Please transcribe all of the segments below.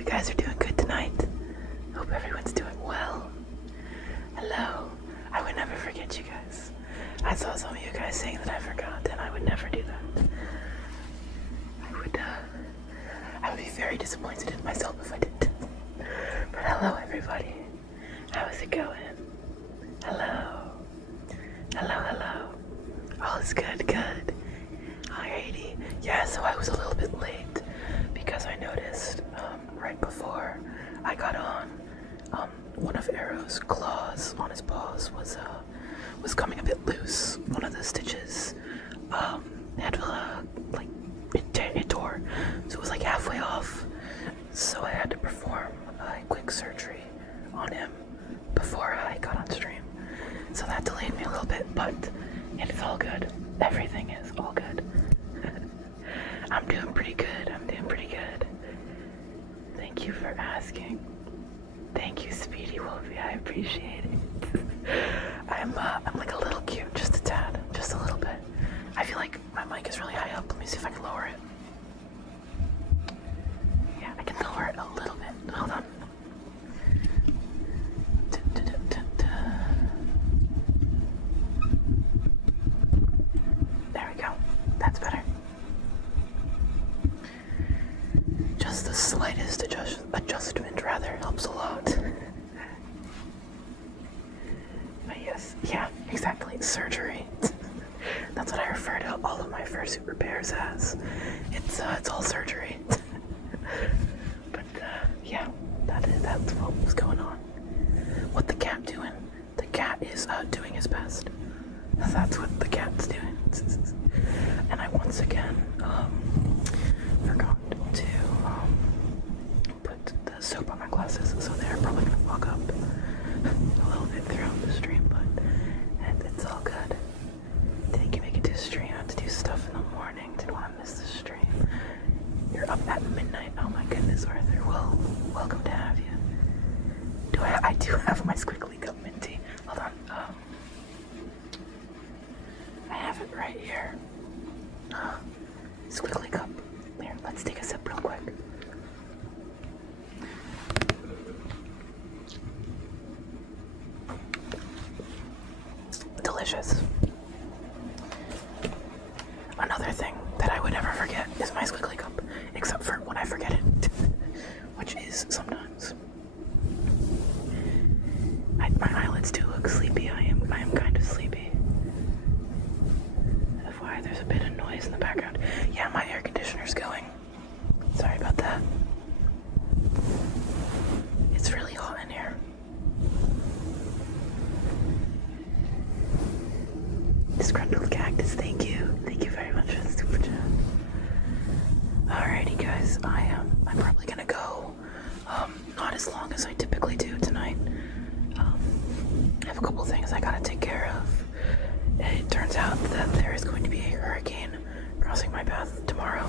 you guys are doing good tonight. Hope everyone's doing well. Hello. I would never forget you guys. I saw some of you guys saying that I forgot, and I would never do that. I would be very disappointed in myself if I didn't. But hello, everybody. How is it going? Hello. Hello. All is good. Alrighty. Yeah, so I was a little bit late because I noticed right before I got on, one of Arrow's claws on his paws was coming a bit loose. One of the stitches had like it tore, so it was like halfway off. So I had to perform a quick surgery on him before I got on stream. So that delayed me a little bit, but it's all good. Everything is all good. I'm doing pretty good. Thank you for asking. Thank you, Speedy Wolfie. I appreciate it. I'm like a little cute, just a tad, just a little bit. I feel like my mic is really high up. Let me see if I can lower it. Yeah, I can lower it a little bit. Hold on. There we go. That's better. Just the slightest adjustment rather helps a lot. But yes, yeah, exactly. Surgery. That's what I refer to all of my fursuit repairs as. It's all surgery. But yeah, that's what was going on. What the cat doing? The cat is doing his best. That's what the cat's doing. And I once again forgot to put the soap on my glasses, so they're probably gonna fog up a little bit throughout the stream, but it's all good. Didn't make it to the stream. I had to do stuff in the morning. Didn't want to miss the stream. You're up at midnight. Oh my goodness, Arthur. Well, welcome to have you. I do have my squiggly cup minty. Hold on. I have it right here. Squiggly cup. Here, let's take a sip real quick. Delicious. Another thing that I would never forget is my squiggly cup, except for when I forget it, which is sometimes. My eyelids do look sleepy. I am kind of sleepy. FYI, there's a bit of noise in the background. Yeah, my air conditioner's going. Sorry about that. It's really hot in here. Disgruntled Cactus, thank you. Thank you very much for the super chat. Alrighty guys, I'm probably gonna go not as long as I typically do tonight. I have a couple things I gotta take care of. It turns out that there is going to be a hurricane crossing my path tomorrow,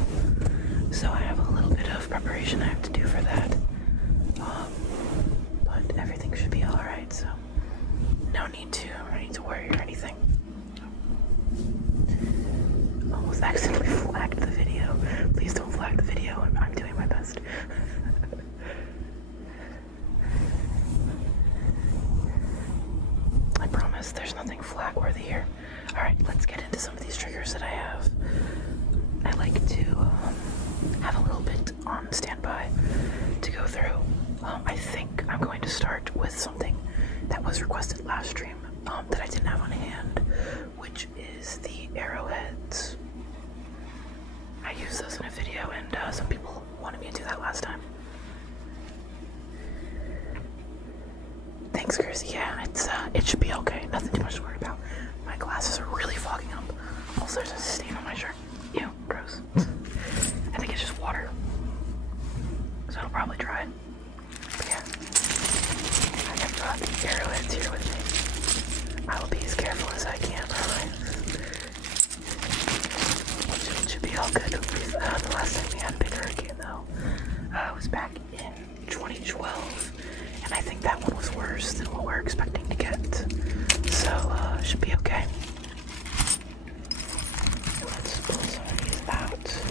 so I have a little bit of preparation I have to do for that. But everything should be alright, so no need to worry or anything. Almost accidentally flagged the video. Please don't flag the video. I'm doing my best. I promise there's nothing flag worthy here. Alright, let's get into some of these triggers that I have. I like to have a little bit on standby to go through. I think I'm going to start with something that was requested last stream that I didn't have on hand, which is the arrowheads. I used those in a video, and some people wanted me to do that last time. Thanks, Chris. Yeah, it should be okay. Nothing too much to worry about. My glasses are really fogging up. Also, there's a stain on my shirt. Ew, gross. I think it's just water, so it'll probably dry. But yeah, I have the arrowheads here with me. I will be as careful as I can. It should be all good. The last time we had a big hurricane, though, was back in 2012, and I think that one was worse than what we're expecting to get. So, should be okay. Let's pull some of these out.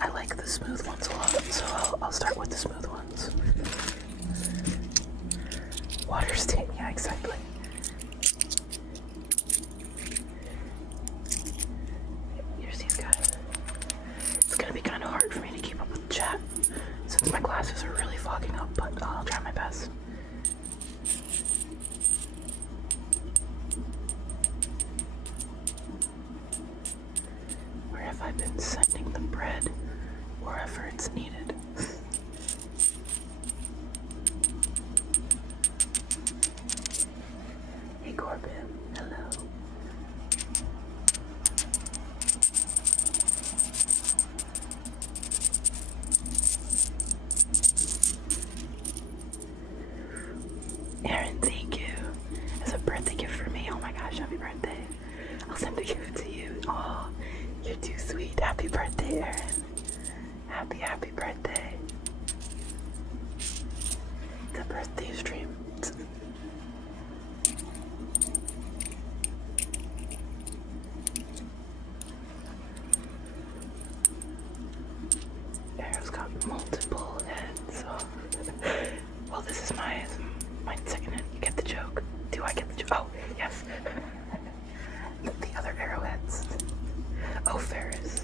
I like the smooth ones a lot, so I'll start with the smooth close. Water stain, yeah, exactly. Here's these guys. It's gonna be kind of hard for me to keep up with the chat since my glasses are really fogging up, but I'll try my best. Where have I been sending the bread wherever it's needed? Hey Corbin, hello. Aaron, thank you. As a birthday gift for me. Oh my gosh, happy birthday. I'll send a gift to you. Oh, you're too sweet. Happy birthday, Aaron. Happy birthday. The birthday stream. Arrow's got multiple heads. Oh. Well, this is my second head. You get the joke. Do I get the joke? Oh, yes. The other arrowheads. Oh, Ferris.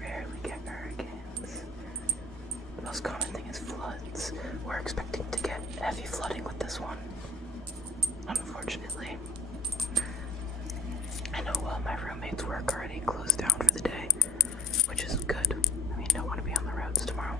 Rarely get hurricanes. The most common thing is floods. We're expecting to get heavy flooding with this one, unfortunately. I know my roommate's work already closed down for the day, which is good. I mean, don't want to be on the roads tomorrow.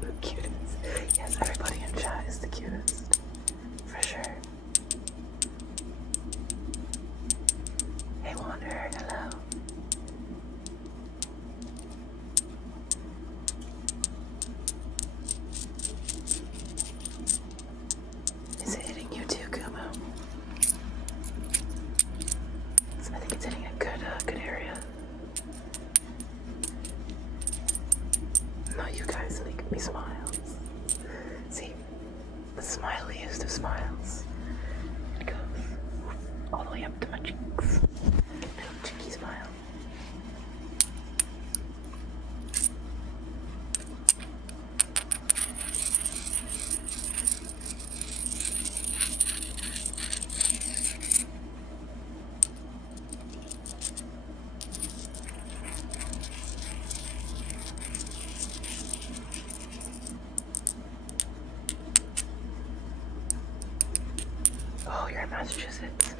The cutest. Yes, everybody in chat is the cutest. For sure. Hey Wanderer, hello. Is it hitting you too, Kumo? I think it's hitting a good area. No, you guys make me smile. See, the smiliest of smiles. It goes all the way up to my cheeks. Little cheeky smile. Oh, you're in Massachusetts.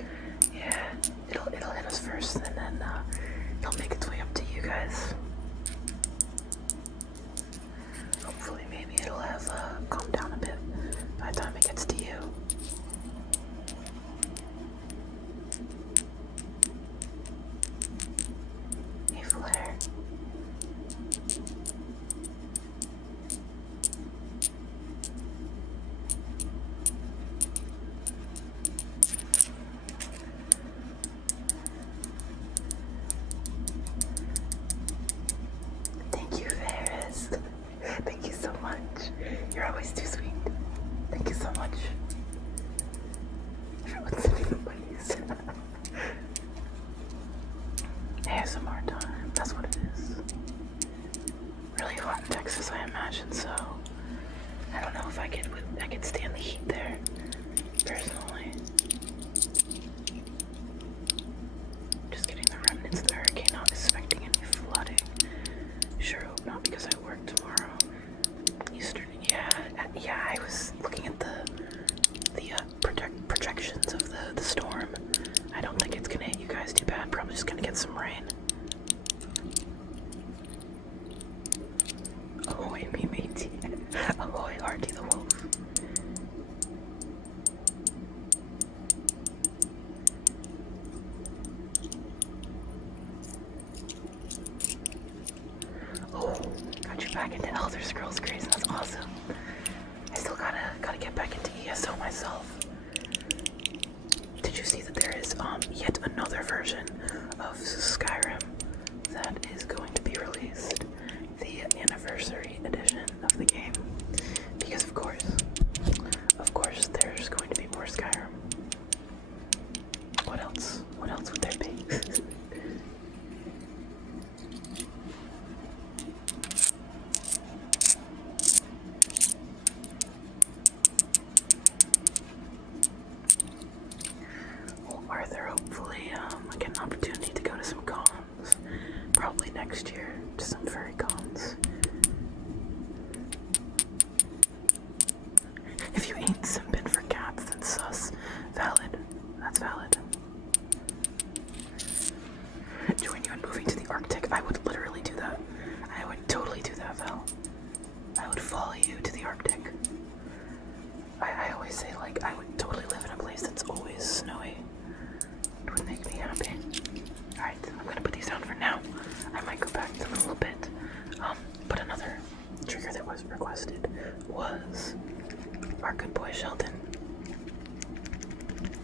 Yeah, it'll hit us first, and then it'll make its way up to you guys. Hopefully, maybe it'll have calmed down a bit by the time it gets to you. Hey, Flare. Thank you, Ferris. Thank you so much. You're always too sweet. Thank you so much. Everyone's sending buddies. ASMR time. That's what it is. Really hot in Texas, I imagine. So I don't know if I could stand the heat there, personally. Just getting the remnants of the hurricane. Not expecting any flooding. Sure hope not, because I work tomorrow. Eastern, yeah. I was looking at the projections of the storm. I don't think it's gonna hit you guys too bad. Probably just gonna get some rain. Ahoy, me matey. Ahoy, Artie the wolf. Oh, got you back into Elder Scrolls craze. That's awesome. I still gotta get back into ESO myself. Did you see that there is is yet another version of Skyrim that is going to be released, the anniversary edition of the game, because of course, there's going to be more Skyrim. What else? What else would there be? Well, Arthur, hopefully, get an opportunity to go to some cons, probably next year, to some furry cons. If you ain't simping for cats, then sus. Valid. That's valid. Join you in moving to the Arctic. I would literally do that. I would totally do that, Val. I would follow you to the Arctic. I always say, like, I would totally live in a place that's always snowy. It would make me happy. Alright, I'm gonna put these down for now. I might go back to a little bit. But another trigger that was requested was our good boy Sheldon.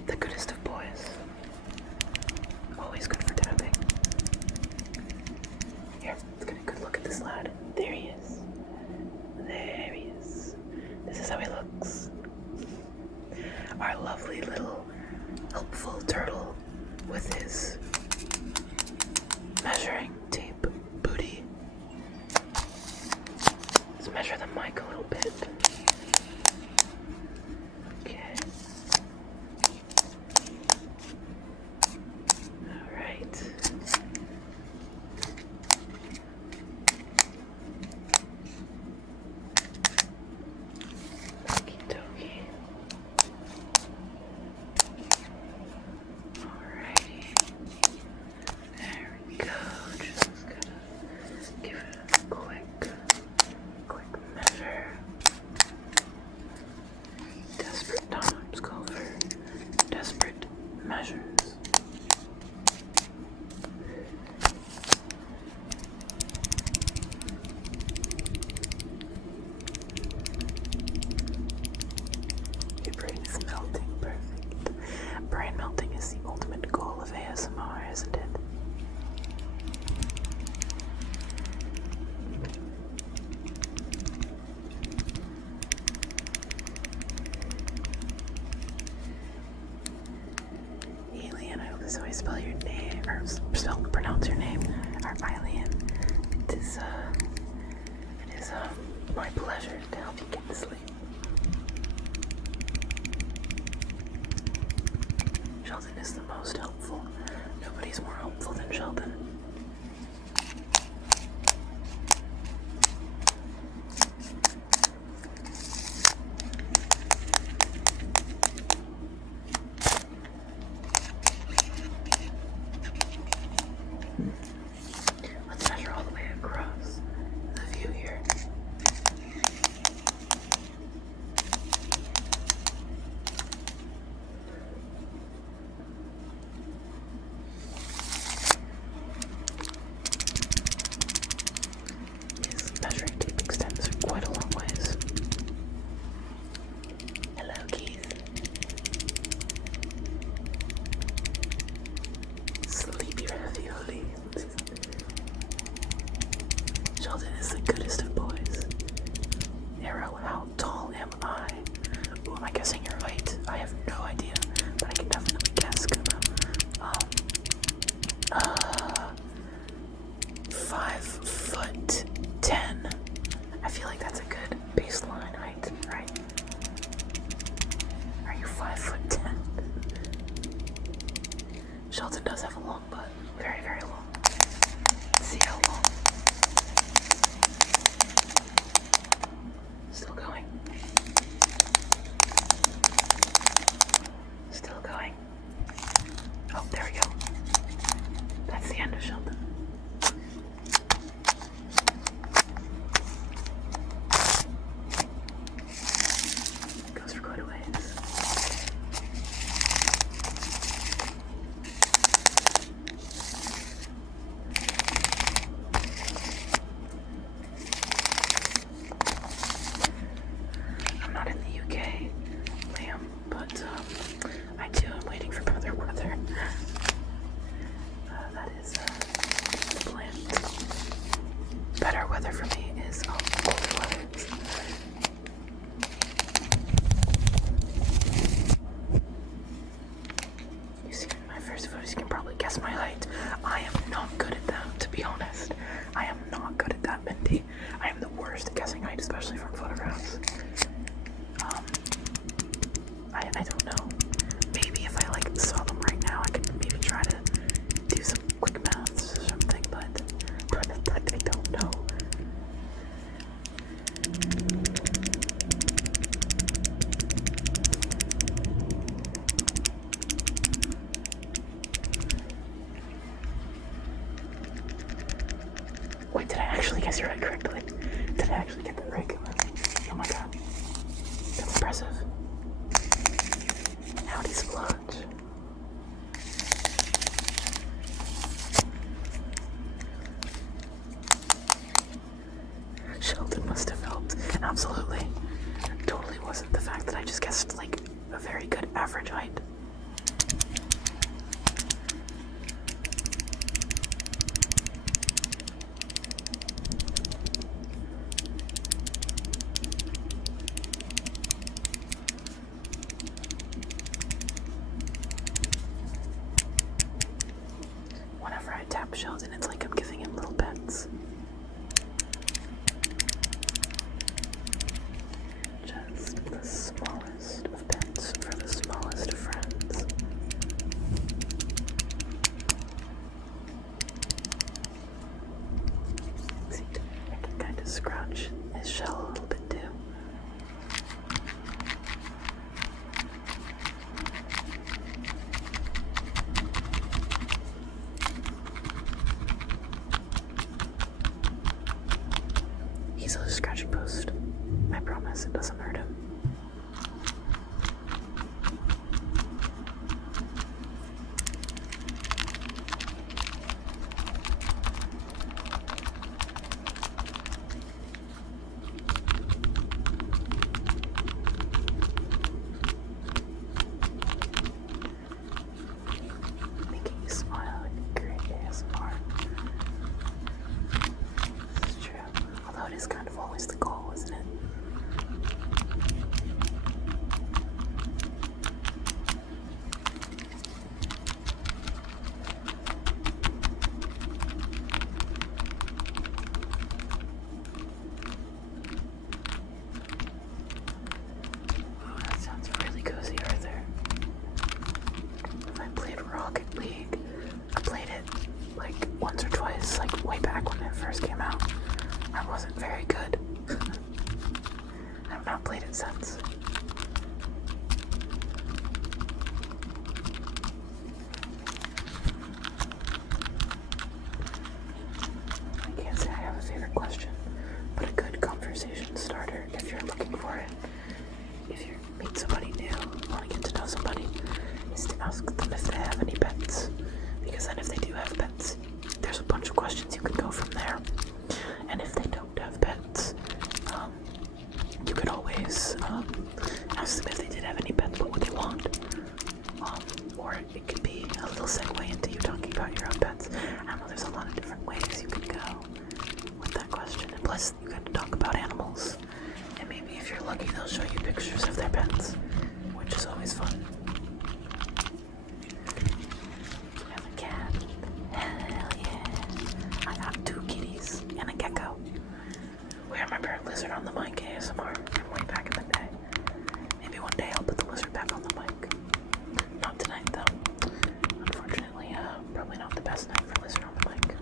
The goodest of boys. Always good for tapping. Here, let's get a good look at this lad. There he is. There he is. This is how he looks. Our lovely little helpful turtle with his measuring tape booty. Let's measure the mic a little bit. Okay. Alright. Okie dokie. Alrighty. There we go. Just gotta give it a quick measure. Desperate times call for desperate measures. Your brain is melting. Perfect. Brain melting is the ultimate goal of ASMR, isn't it? Alien, I hope that's how I spell your name, or pronounce your name, or Alien. It is my pleasure to help you get to sleep. Sheldon is the most helpful. Nobody's more helpful than Sheldon. Let's measure all the way across the view here. His measuring tape extends quite a long ways. Hello, Keith. Sleepy ravioli. Sheldon is the goodest of boys. Arrow, how tall am I? Ooh, am I guessing your height? I have no idea, but I can definitely guess. 5'10". I feel like that's a good baseline height, right? Are you 5'10"? Sheldon does have a long butt. Very, very long. Let's see how long. Still going. Still going. Oh, there we go. That's the end of Sheldon. Goes for quite a ways. I'm not in the UK, Liam, but I too am waiting for better weather. as you can probably guess my height, I am not good at that, to be honest. I am not good at that, Mindy. I am the worst at guessing height, especially from photographs. I don't know. Maybe if I like saw them right now, I could maybe try to do some quick maths or something, but I don't know. Wait, did I actually guess your height correctly? Did I actually get that right? Oh my god. That's impressive. Howdy, Splodge. Sheldon must have helped. Absolutely. It totally wasn't the fact that I just guessed, like, a very good average height. Whenever I tap Sheldon, it's like I'm giving him little pets. Just the smallest of pets for the smallest of friends. See, I can kind of scratch his shell a little bit too. He's a scratching post. I promise it doesn't hurt him. Making you smile and great ASMR. This is true. Although it is kind of always the goal, isn't it? Oh, that sounds really cozy, Arthur. I played Rocket League. I played it like once or twice, like way back when it first came out. I wasn't very good. I've not played it since. I can't say I have a favorite question, but a good conversation starter, if you're looking for it, if you meet somebody new, want to get to know somebody, is to ask them if they have any pets. Because then if they do have pets, there's a bunch of questions you could go from there. And if they don't have pets, you could always ask them if they did have any pets, what would they want? Or it could be a little segue into you talking about your own pets. I know there's a lot of different ways you could go with that question. And plus, you get to talk about animals. And maybe if you're lucky, they'll show you pictures of their pets, which is always fun. I have a cat. Hell yeah. I got 2 kitties and a gecko. Wait, I remember a lizard on the mic ASMR from way back in the day. Maybe one day I'll put the lizard back on the mic. Not tonight though. Unfortunately, probably not the best night for lizard on the mic.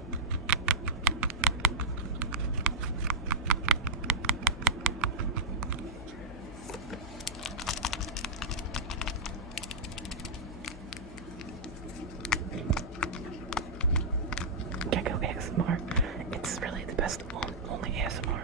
Gecko ASMR. It's really the best only ASMR.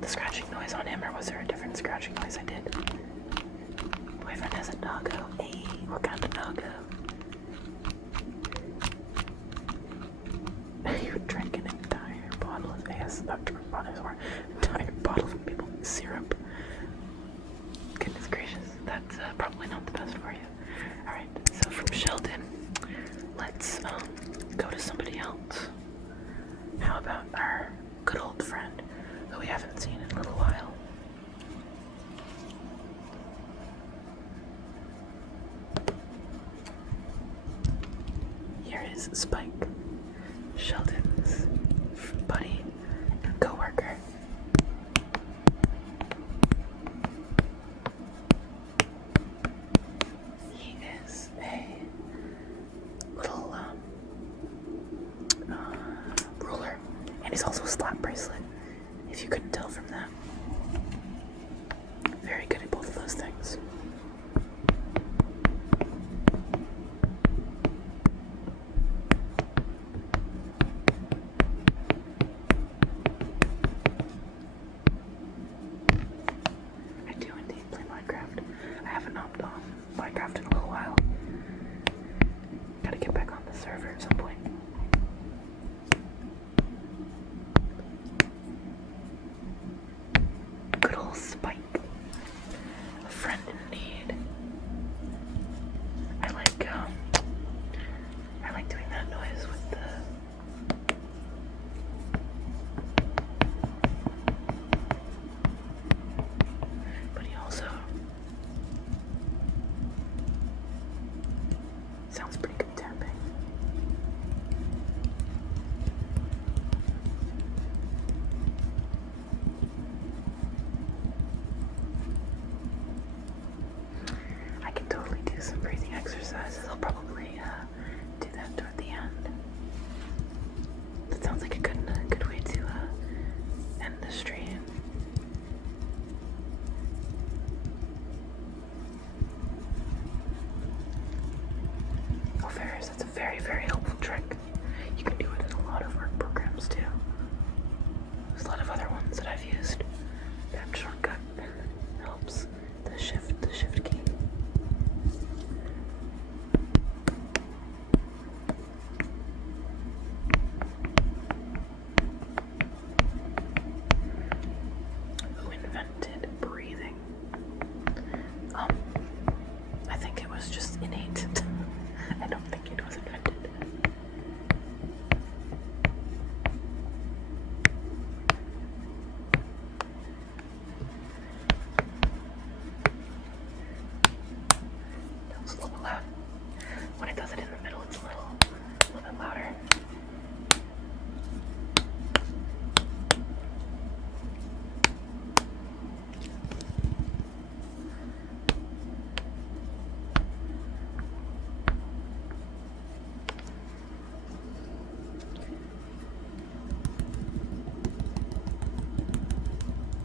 The scratching noise on him, or was there a different scratching noise I did? Boyfriend has a doggo. Hey, what kind of doggo? You're drinking an entire bottle of Dr. Bonnet or entire bottle of maple syrup. Goodness gracious, that's probably not the best for you. Alright, so from Sheldon, let's go to somebody else. How about our good old friend who we haven't seen in a little while? Here is Spike, Sheldon's buddy and co-worker. He is a little ruler, and he's also a slap bracelet, if you couldn't tell from that. Very good at both of those things. I do indeed play Minecraft. I haven't hopped on Minecraft in a little while. Gotta get back on the server at some point. Good old Spike. A friend in need. I like doing that noise with the but he also sounds pretty good tapping. I can totally do some breathing exercises. I'll probably do that toward the end. That sounds like a good way to end the stream. Oh, Ferris, that's a very, very helpful trick. You can do it in a lot of work programs too. There's a lot of other ones that I've used. That shortcut helps. The shift key. Who invented breathing? I think it was just innate. I don't think it was invented. That was a little loud. When it does it in the middle, it's a little bit louder.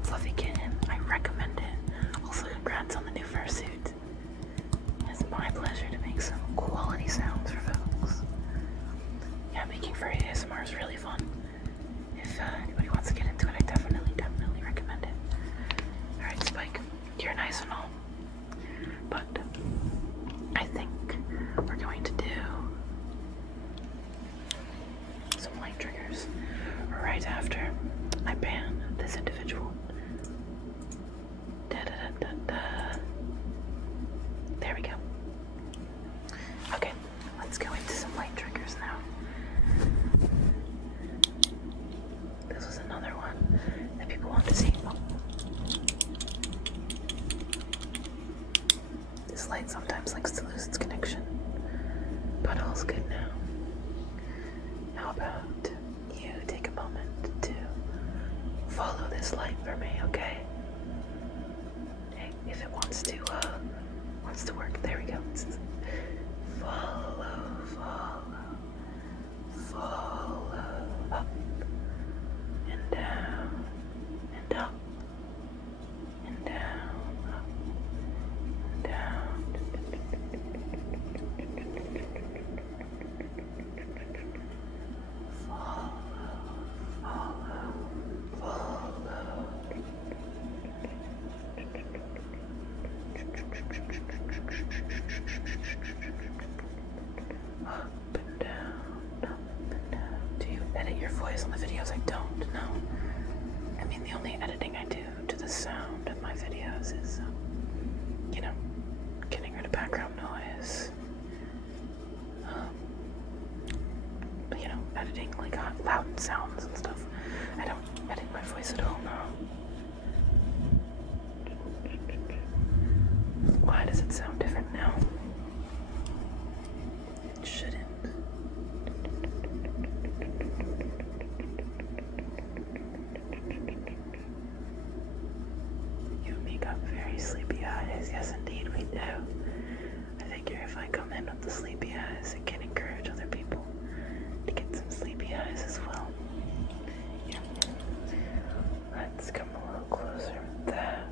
Fluffy kitten, I recommend it. Also, congrats on the new Fursuit. It's my pleasure to make some quality sounds for folks. Yeah, making furry ASMR is really fun. If anybody wants to get into it, I definitely recommend it. Alright, Spike, you're nice and all. But I think we're going to do some light triggers right after I ban this individual. Da-da-da-da-da. There we go. Okay, let's go into some light triggers now. This was another one that people want to see. Oh. This light sometimes likes to lose its connection, but all's good now. How about you take a moment to follow this light for me, okay? Hey, if it wants to work, there we go. Follow, up and down and up and down, up and down. Up and down, up and down. Do you edit your voice mean, the only editing I do to the sound of my videos is, you know, getting rid of background noise. You know, editing like loud sounds and stuff. I don't edit my voice at all now. Why does it sound different now? It shouldn't. You and me got very sleepy eyes. Yes, indeed, we do. I figure if I come in with the sleepy eyes, it can encourage other people to get some sleepy eyes as well. Yeah. Let's come a little closer with that.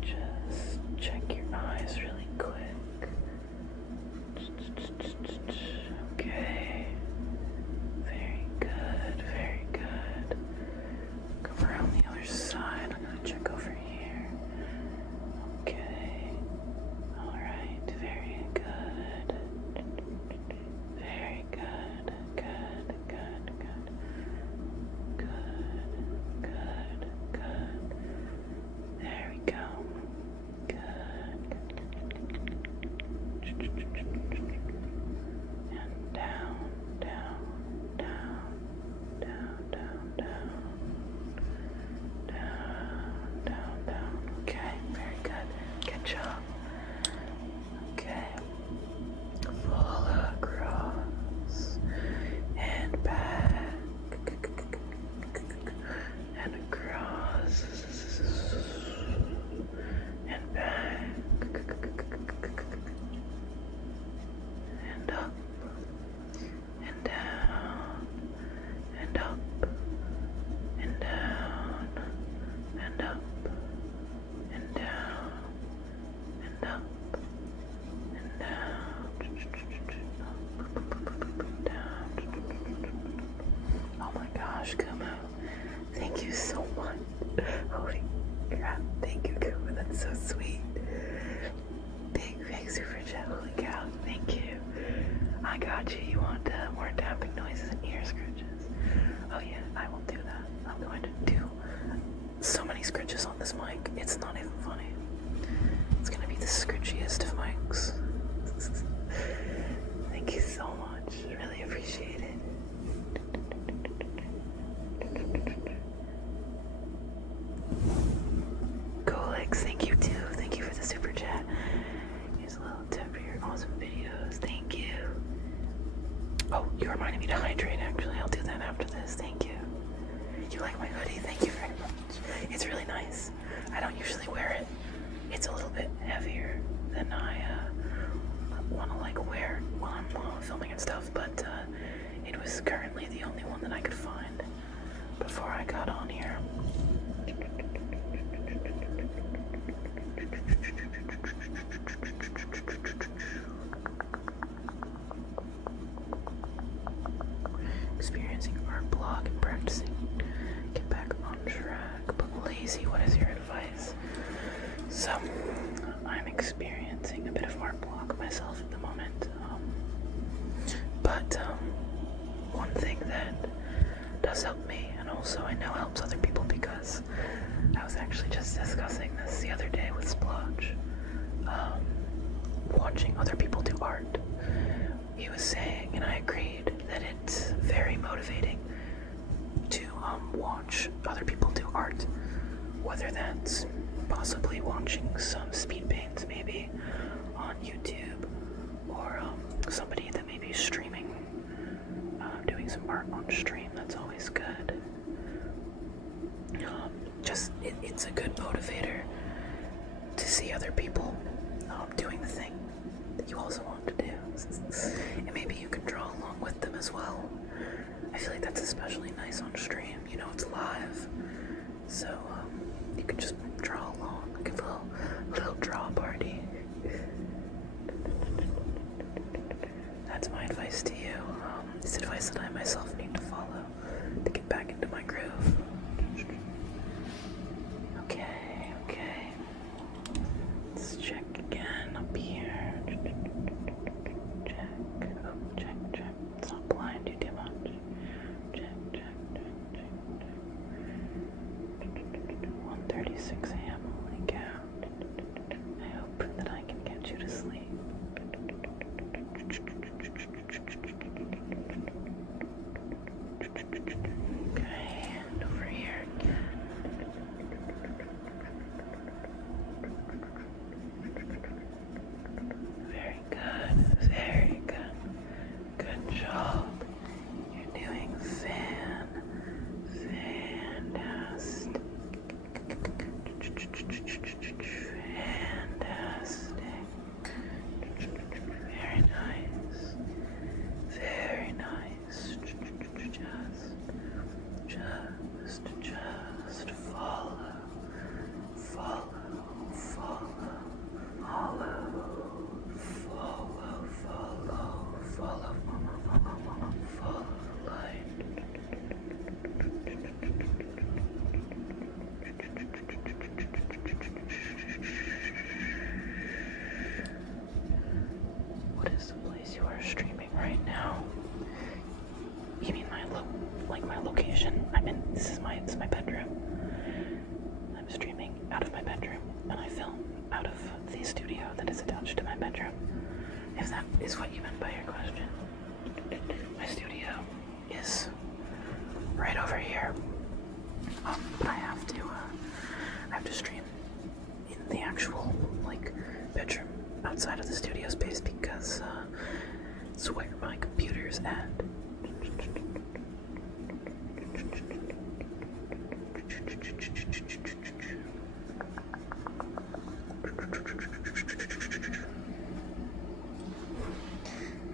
Just check your eyes really quick. Okay. Very good, very good. Come around the other side. I'm gonna check over here. Okay. Alright, very good. Very good. Good, good, good. Good, good, good. There we go. Good. And down, down, down, down, down, down. Down, down, down. Okay, very good. Good job. Okay. Full across and back and across and back and up and down and up and down and up and down and up and down. Oh my gosh, Kumu. Thank you so much. Holy crap. Thank you, Kumu. That's so sweet. Big super chat. Holy cow. Thank you. I got you. You want more tapping noises and ear scratches? Oh yeah, I will do that. I'm going to do so many scratches on this mic. It's not even funny. It's going to be the scratchiest of mics. Thank you so much. Really appreciate it. Golix, thank you too. Thank you for the super chat. Here's a little tip for your awesome videos. Thank you. Oh, you reminded me to hydrate actually. I'll do that after this. Thank you. You like my hoodie? Thank you very much. It's really nice. I don't usually wear it. It's a little bit heavier than I want to like wear while I'm filming and stuff, but it was currently the only one that I could find before I got on here. Experiencing art blog and practicing. Get back on track, but lazy. What is your advice? So, I'm experiencing a bit of art block myself at the moment. But one thing that does help me, and also I know helps other people, because I was actually just discussing this the other day with Splotch, watching other people do art. He was saying, and I agreed, that it's very motivating to watch other people do art, whether that's possibly watching some speed paints maybe on YouTube, or somebody that may be streaming, doing some art on stream. That's always good. It's a good motivator to see other people doing the thing that you also want to do, and maybe you can draw along with them as well. I feel like that's especially nice on stream. You know, it's live, so you can just draw along, like a little draw party. That's my advice to you. It's advice that I myself need to follow to get back into my groove. Okay. Let's check again up here. Check. Oh, check. Let's not blind you too much. Check. 6 a.m. Holy cow. I hope that I can get you to sleep. Okay, and over here again. Very good, very good. Good job. You're doing fantastic. Fantastic. Very nice. Very nice. Just follow. Follow the light. What is the place you are streaming right now? You mean my location? This is my bedroom. I'm streaming out of my bedroom, and I film out of the studio that is attached to my bedroom. If that is what you meant by your question. My studio is right over here. But I have to stream in the actual, bedroom outside of the studio space because, it's where my computer's at.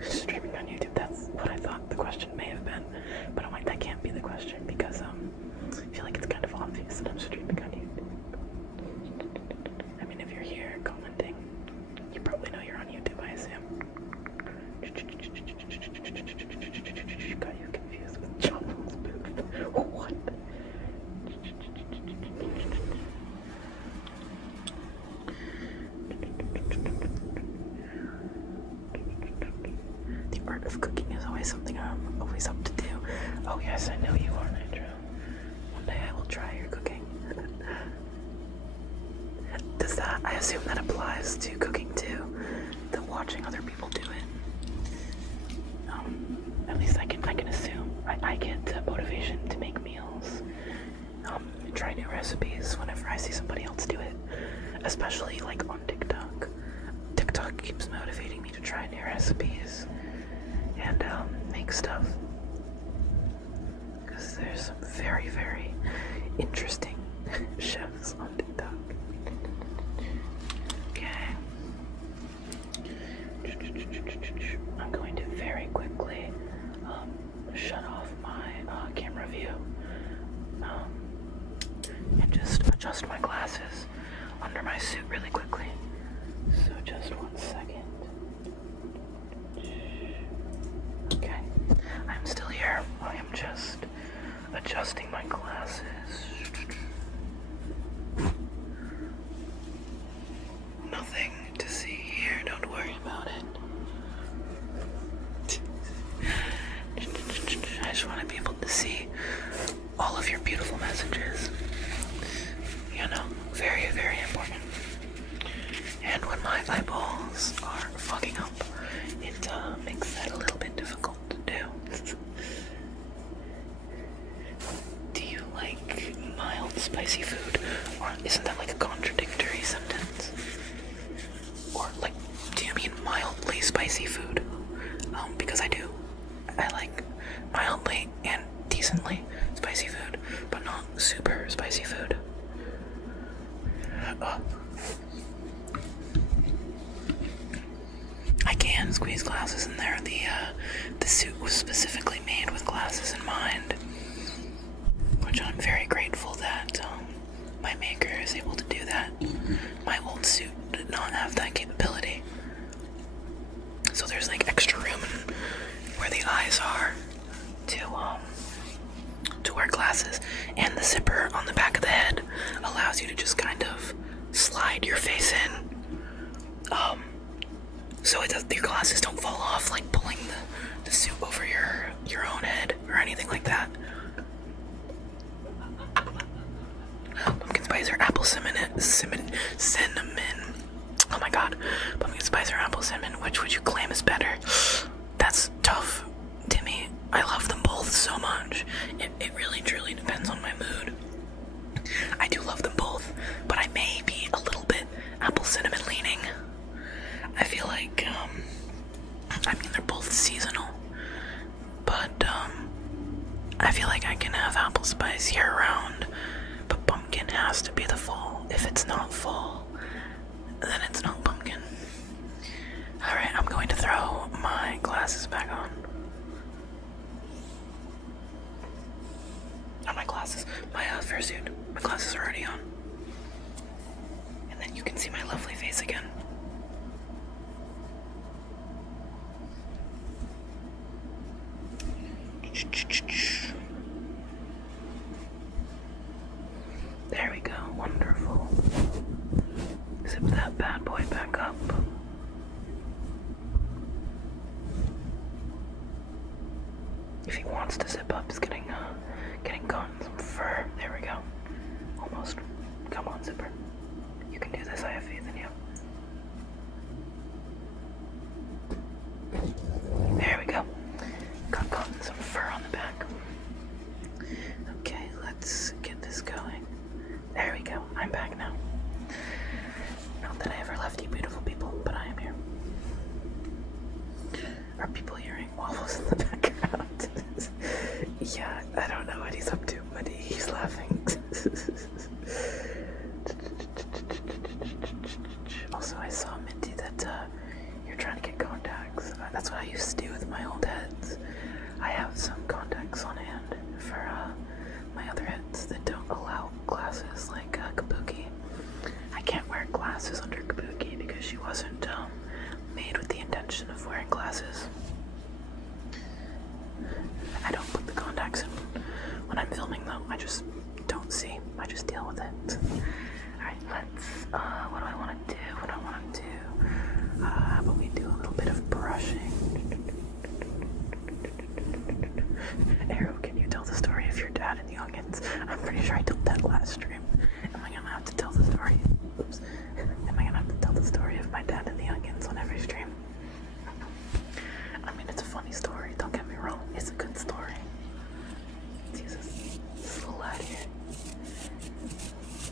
Streaming on YouTube, that's what I thought the question may have been. But I'm like, that can't be the question because, I feel like it's kind of obvious that I'm streaming on YouTube. I mean, if you're here commenting, you probably know you're on YouTube, I assume. Got you confused with John's booth. What? The art of cooking is always something I'm always up to do. Oh yes, I know you are, Nitro. One day I will try your cooking. I assume that applies to cooking too, the watching other people do it. At least I can assume. I get motivation to make meals, try new recipes whenever I see somebody else do it, especially on TikTok. TikTok keeps motivating me to try new recipes and make stuff, because there's some very, very interesting chefs on TikTok. Okay. I'm going to very quickly shut off my camera view and just adjust my glasses under my suit really quickly. So just 1 second. Okay, I'm still here. I am just adjusting my glasses. Nothing to see here, don't worry about it. I just want to be able to see all of your beautiful messages. Very, very important. And when my eyeballs are fogging up, it makes that a little bit difficult to do. Do you like mild spicy food? Or isn't that like a contradictory sentence? Or do you mean mildly spicy food? Because I do. I like mildly and decently spicy food, but not super spicy food. I can squeeze glasses in there. The suit was specifically made with glasses in mind, which I'm very grateful that my maker is able to do that. My old suit did not have that capability. So there's extra room where the eyes are to wear glasses, and the zipper on the back of the head allows you to just kind of slide your face in, so your glasses don't fall off, pulling the suit over your own head or anything like that. Pumpkin spice or apple apple cinnamon. Oh my god, pumpkin spice or apple cinnamon, which would you claim is better? That's tough, Timmy. I love them both so much. It really truly depends on my mood. I do love them both, but I may be a little bit apple cinnamon leaning. I feel like, I mean, they're both seasonal, but I feel like I can have apple spice year round, but pumpkin has to be the fall. If it's not fall, then it's not pumpkin. Alright, I'm going to throw my glasses back on. Not my glasses, my fursuit. My glasses are already on. And then you can see my lovely face again. There we go, wonderful. Zip that bad boy back up. If he wants to zip up, he's getting caught in some fur. There we go. Almost. Come on, zipper. You can do this, I have faith in you. There we go. Got caught in some fur on the back. Okay, let's get this going. There we go. I'm back now. Not that I ever left you beautiful people, but I am here. Are people hearing waffles in the background? Yeah, I don't know what he's up to, but he's laughing. Also, I saw, Minty, that you're trying to get contacts. That's what I used to do with my old heads. I have some contacts on hand for my other heads that don't allow glasses, like Kabuki. I can't wear glasses under Kabuki because she wasn't made with the intention of wearing glasses. I don't put the contacts in when I'm filming though. I just don't see. I just deal with it. Alright, let's, what do I want to do? How about we do a little bit of brushing? Arrow, can you tell the story of your dad and the youngins? I'm pretty sure I told that last stream. Am I gonna have to tell the story? Oops. Am I gonna have to tell the story of my dad and the youngins on every stream? I mean, it's a funny story, don't get me wrong. It's a good story. Jesus, this little lad here.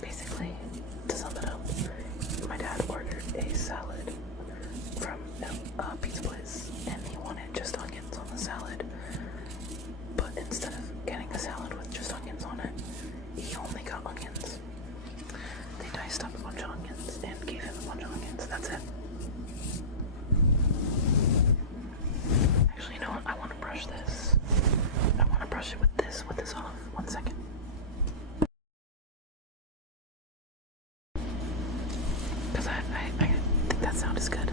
Basically, to sum it up, my dad ordered a salad from a pizza place, and he wanted just onions on the salad. But instead of getting a salad with just onions on it, he only got onions. They diced up a bunch of onions and gave him a bunch of onions. That's it. Actually, you know what? I want to brush this. I want to brush it with this off. 1 second. Because I think that sound is good.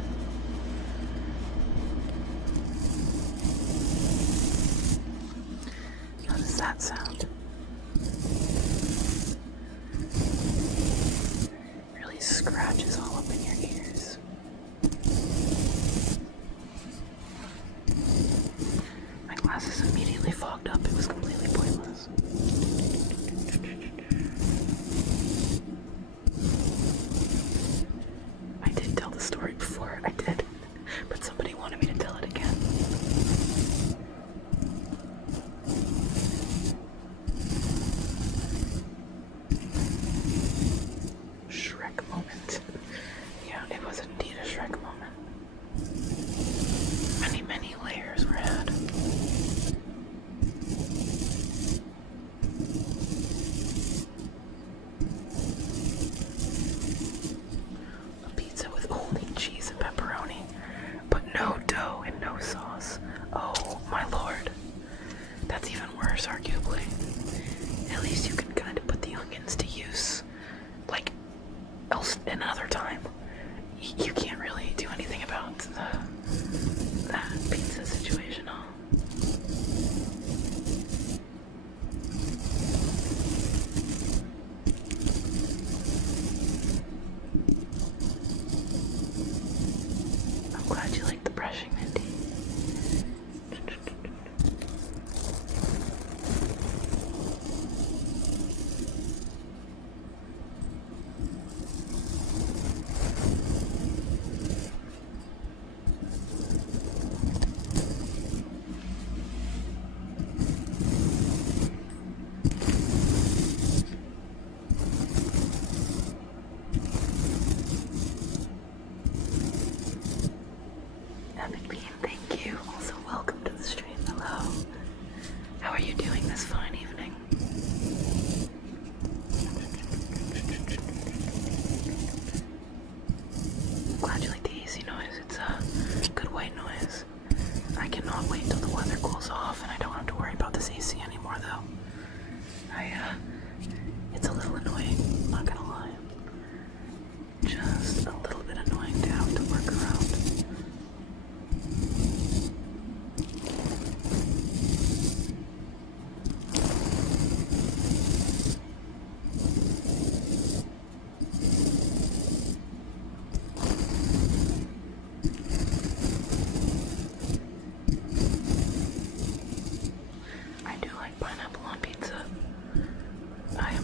How does that sound? Really scratches all up in your ears. My glasses immediately fogged up. It was completely pointless. I did tell the story before. I did. But somebody wanted me to tell it again. Shrek moment.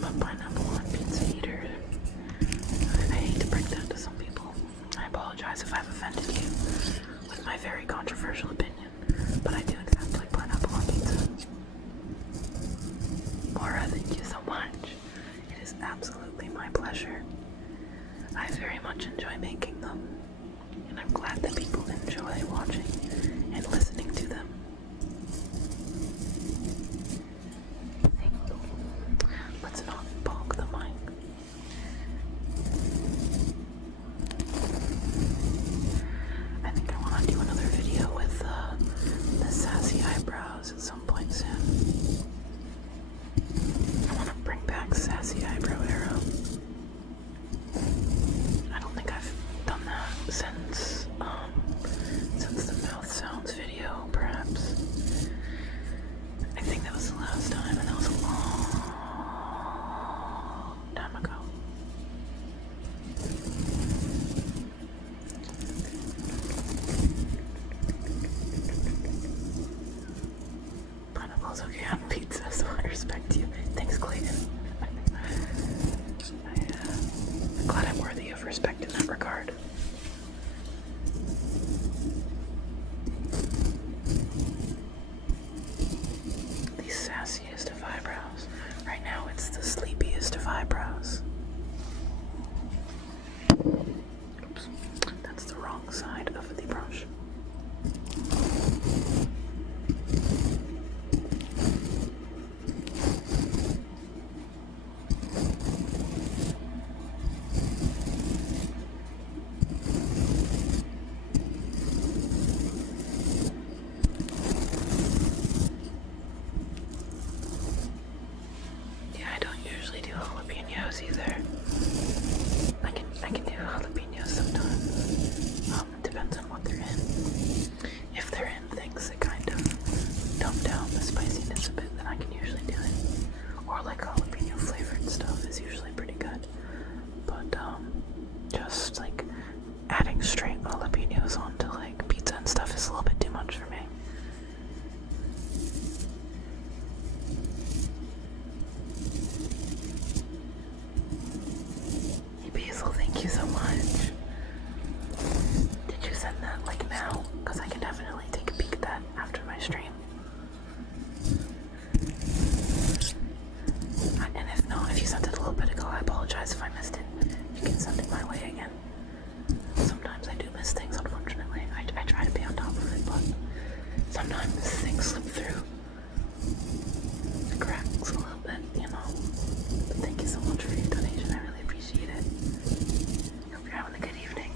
I'm a pineapple on pizza eater. I hate to break that to some people. I apologize if I've offended you with my very controversial opinion, but I do exactly like pineapple on pizza. Laura, thank you so much. It is absolutely my pleasure. I very much enjoy making them, and I'm glad that people enjoy watching and listening to them. Let's not bonk the mic. I think I want to do another video with the sassy eyebrows at some point soon. I want to bring back sassy eyebrow arrow. I don't think I've done that since the mouth sounds video, perhaps. I think that was the last time, and that was a long time ago. Pineapple's okay on pizza, so I respect you. Thanks, Clayton. I'm glad I'm worthy of respect in that regard. The sassiest of eyebrows. Right now it's the sleepiest of eyebrows. Oops, that's the wrong side of the brush. Either. I can do jalapenos sometimes. Depends on what they're in. If they're in things that kind of dump down the spiciness a bit, then I can usually do it. Or like jalapeno flavored stuff is usually pretty good. But just like adding straight jalapenos onto like pizza and stuff is a little bit too much for me. Thank you so much. Did you send that like now? Because I can definitely take a peek at that after my stream. And if not, if you sent it a little bit ago, I apologize if I missed it. You can send it my way again. Sometimes I do miss things, unfortunately. I try to be on top of it, but sometimes things slip through the cracks a little bit, you know. But thank you so much for your donation. I really appreciate it. Hope you're having a good evening.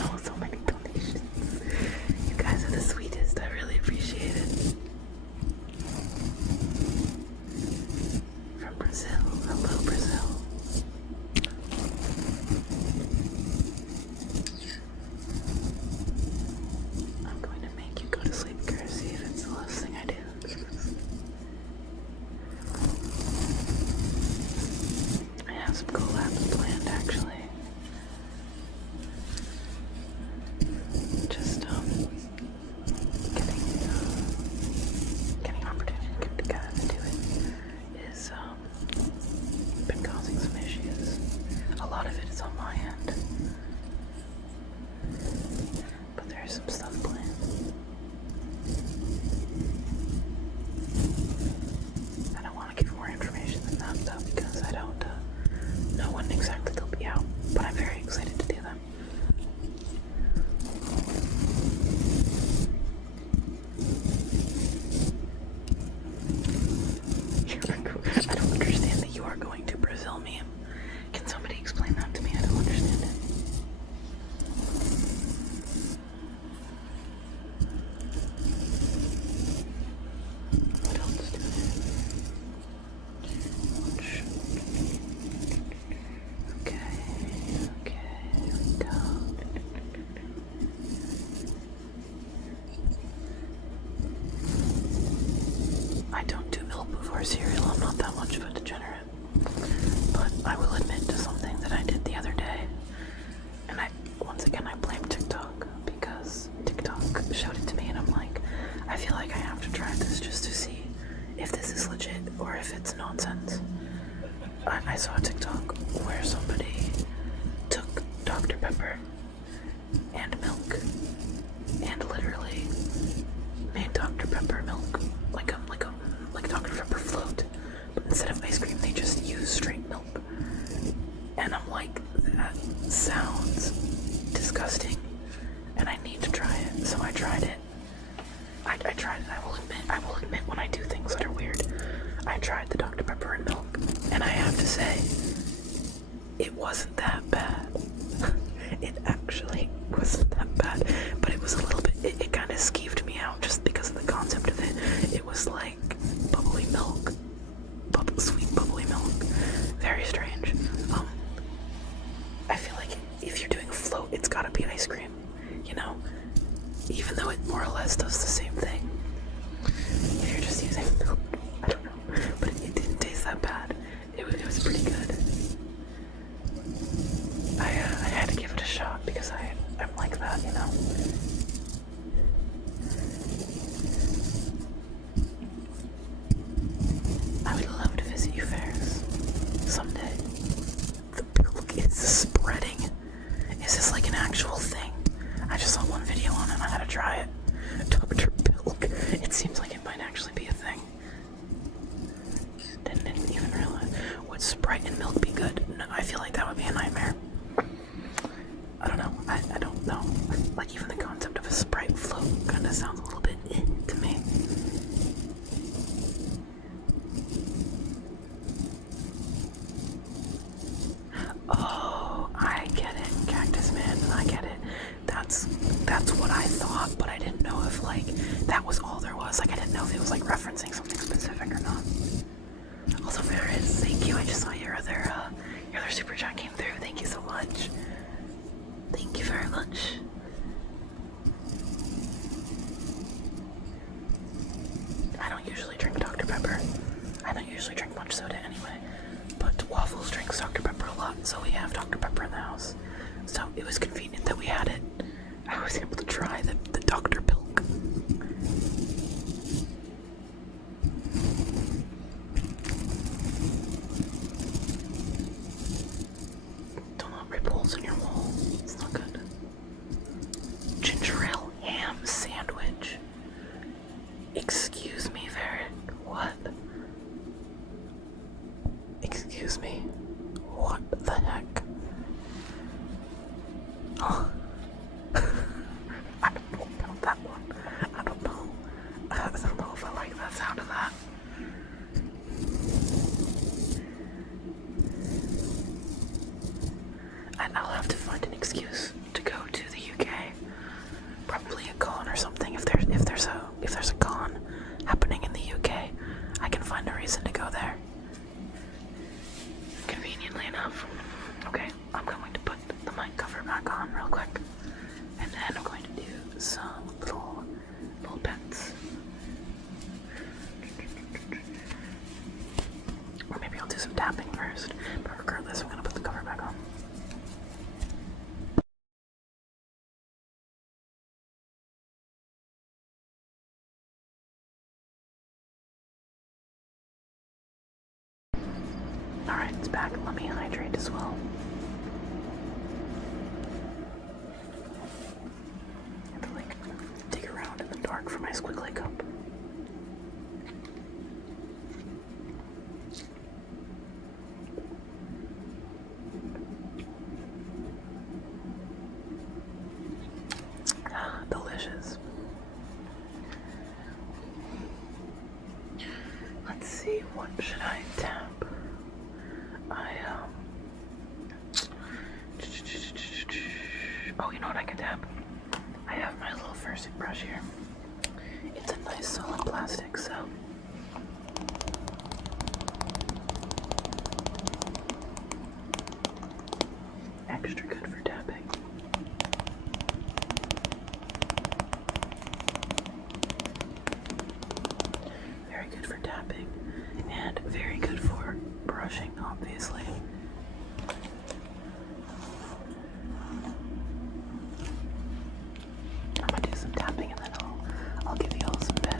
Oh, so many donations. You guys are the sweetest. I really appreciate it. From Brazil. Hello, Brazil. I'm going to make you go to sleep, Kirsty, if it's the last thing I do. I have some collabs planned, actually. Just, getting opportunity to get together to do it is, been causing some issues. A lot of it is on my end. But there's some stuff planned. I don't want to give more information than that, though, because I don't know when exactly they'll be out. But I'm very excited to do them. I don't understand that you are going to Brazil meme. Can somebody explain that to me? I don't understand it. What else do I have? Okay, here we go. I don't do milk before cereal. I'm not that much of a degenerate. But I will admit to something that I did the other day. And once again, I blame TikTok because TikTok showed it to me and I'm like, I feel like I have to try this just to see if this is legit or if it's nonsense. I saw a TikTok where somebody took Dr. Pepper and milk and literally made Dr. Pepper milk like a Dr. Pepper float, but instead of ice cream they just used straight milk. And I'm like, that sounds disgusting and I need to try it. So I tried it. I tried it. I will admit when I do things that are weird. I tried the Dr. Pepper and milk, and I have to say, it wasn't that bad. It actually wasn't that bad, but it was a little bit, it kind of skeeved me out just because of the concept of it. It was like bubbly milk, sweet bubbly milk. Very strange. I feel like if you're doing a float, it's gotta be ice cream, you know? Even though it more or less does the same thing. If you're just using milk, I don't know, but it didn't taste that bad. It was pretty good. I had to give it a shot because I'm like that, you know? I would love to visit you fairs someday. The milk is spreading. Is this like an actual thing? I just saw one video on it and I had to try it. Dr. Pilk. It seems like it might actually be a thing. Didn't even realize. Would Sprite and milk be good? No, I feel like that would be a nightmare. I don't know. I don't know. Like even the concept of a Sprite float kind of sounds a little bit to me. Oh, I get it. Cactus Man, I get it. That's what I thought, but I didn't know if like that was all there was. Like I didn't know if it was like referencing something specific or not. Also, Ferris, thank you. I just saw your other super chat came through. Thank you so much. Thank you very much. I don't usually drink Dr. Pepper. I don't usually drink much soda anyway. But Waffles drinks Dr. Pepper a lot, so we have Dr. Pepper in the house. So it was convenient that we had it. I was able to try the Dr. Pilk. Don't want ripples in your wall. It's not good. Ginger ale ham sandwich. Excuse me, Varric. What? Excuse me. What the heck? Oh. I don't know about that one. I don't know. I don't know if I like that sound of that. And I'll have to find an excuse to go to the UK. Probably a con or something. If there's a con happening in the UK, I can find a reason to go there. Conveniently enough. Okay, I'm going to put the mic cover back on real quick. And then I'm going to do some little pets. Or maybe I'll do some tapping first. But regardless, I'm going to put the cover back on. Alright, it's back. Let me hydrate as well. I have to like dig around in the dark for my squiggly cup. Delicious. Let's see, what should I tap? Oh, you know what I can tap? I have my little Fursuit brush here. It's a nice solid plastic, so extra good for tapping. Very good for tapping, and very good for brushing, obviously. I'm gonna do some tapping and then I'll give you all some pets.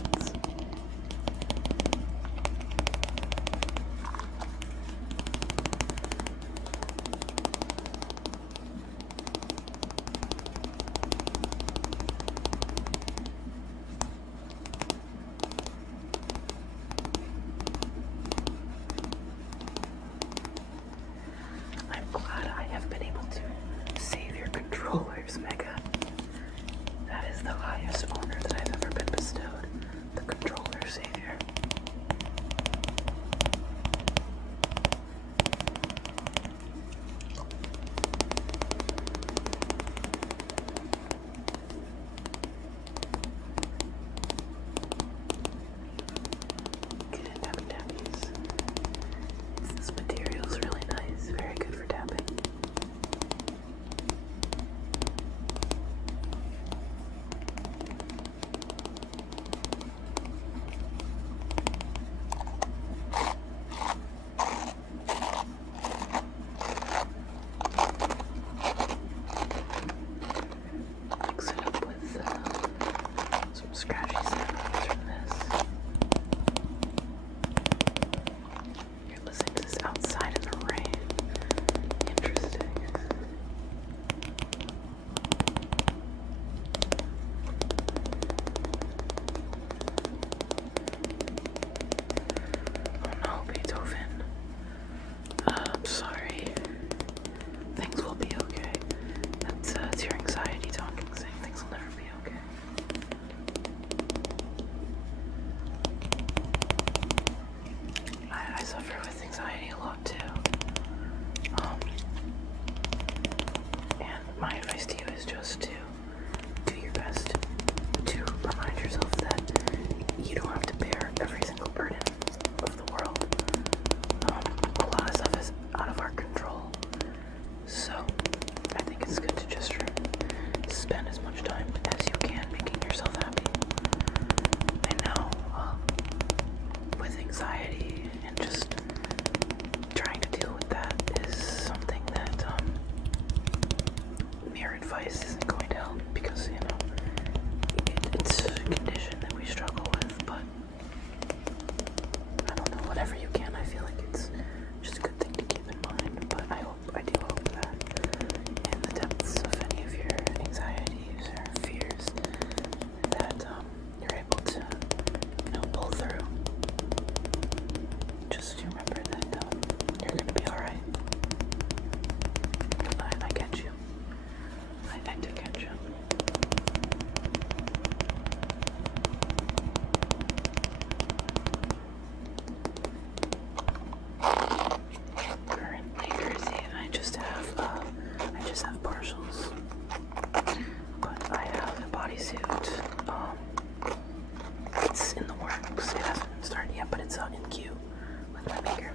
maker.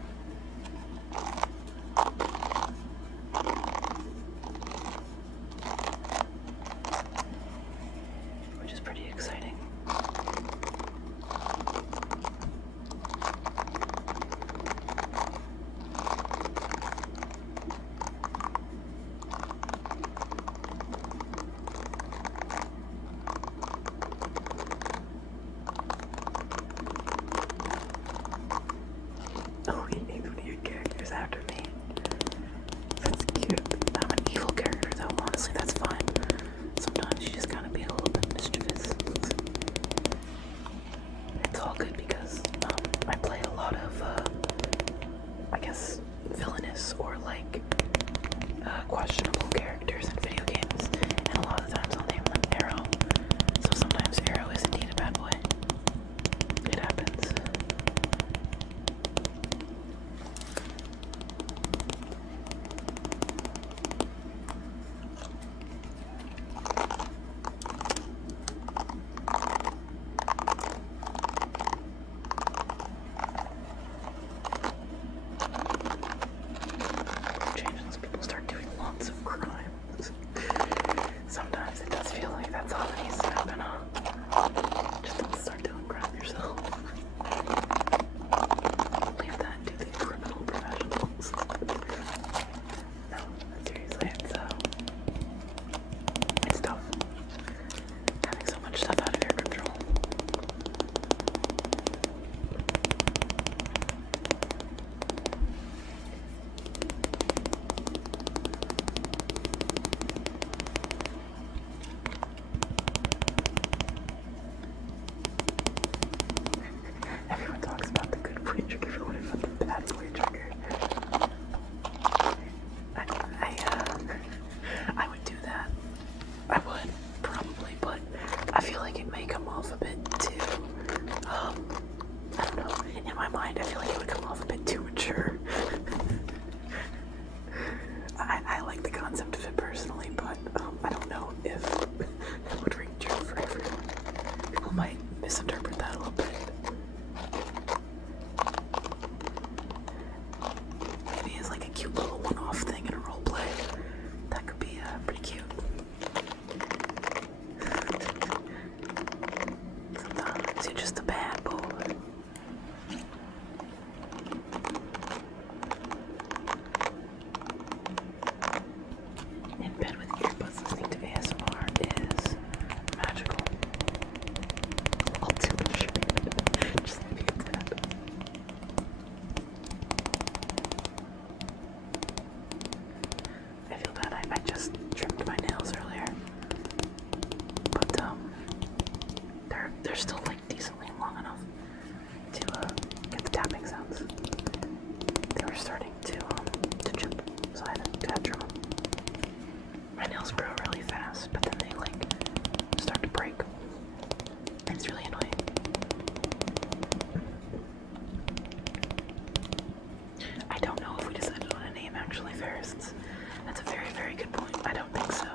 Which is pretty exciting. Oh, he named one of your characters after me. That's cute. I'm an evil character though, honestly, that's fine. Sometimes you just gotta be a little bit mischievous. It's all good because I play a lot of, I guess, villainous or like questionable characters in video games, and a lot of the times I'll name them Arrow. So sometimes Arrow is indeed a bad boy. It happens. Change unless people start doing lots of crimes. Sometimes it does feel like that's all that needs to happen, huh? Just don't start doing crime yourself. Leave that to the criminal professionals. No, seriously, it's tough. Having so much stuff out of your control. Everyone talks about the good boy trigger, but what about the bad boy trigger? I would do that. I would, probably, but I feel like it may come off a bit too, I don't know, in my mind I feel like it would come off a bit too mature. I like the concept of it personally, but I don't know if it would ring true for everyone. People might misinterpret that a little bit. Maybe as like a cute little one-off thing in a roleplay. That could be pretty cute. Sometimes you're just a bad boy. In bed with earbuds listening to ASMR is magical. I'll do it, sure. Just leave it at that. I feel bad. I just trimmed my nails earlier, but they're still like decently long enough to get the tapping sounds. They were starting to chip, so I had to trim them. My nails grow really fast, but then they like start to break. It's really annoying. I don't know if we decided on a name actually, Ferris. That's a very, very good point. I don't think so.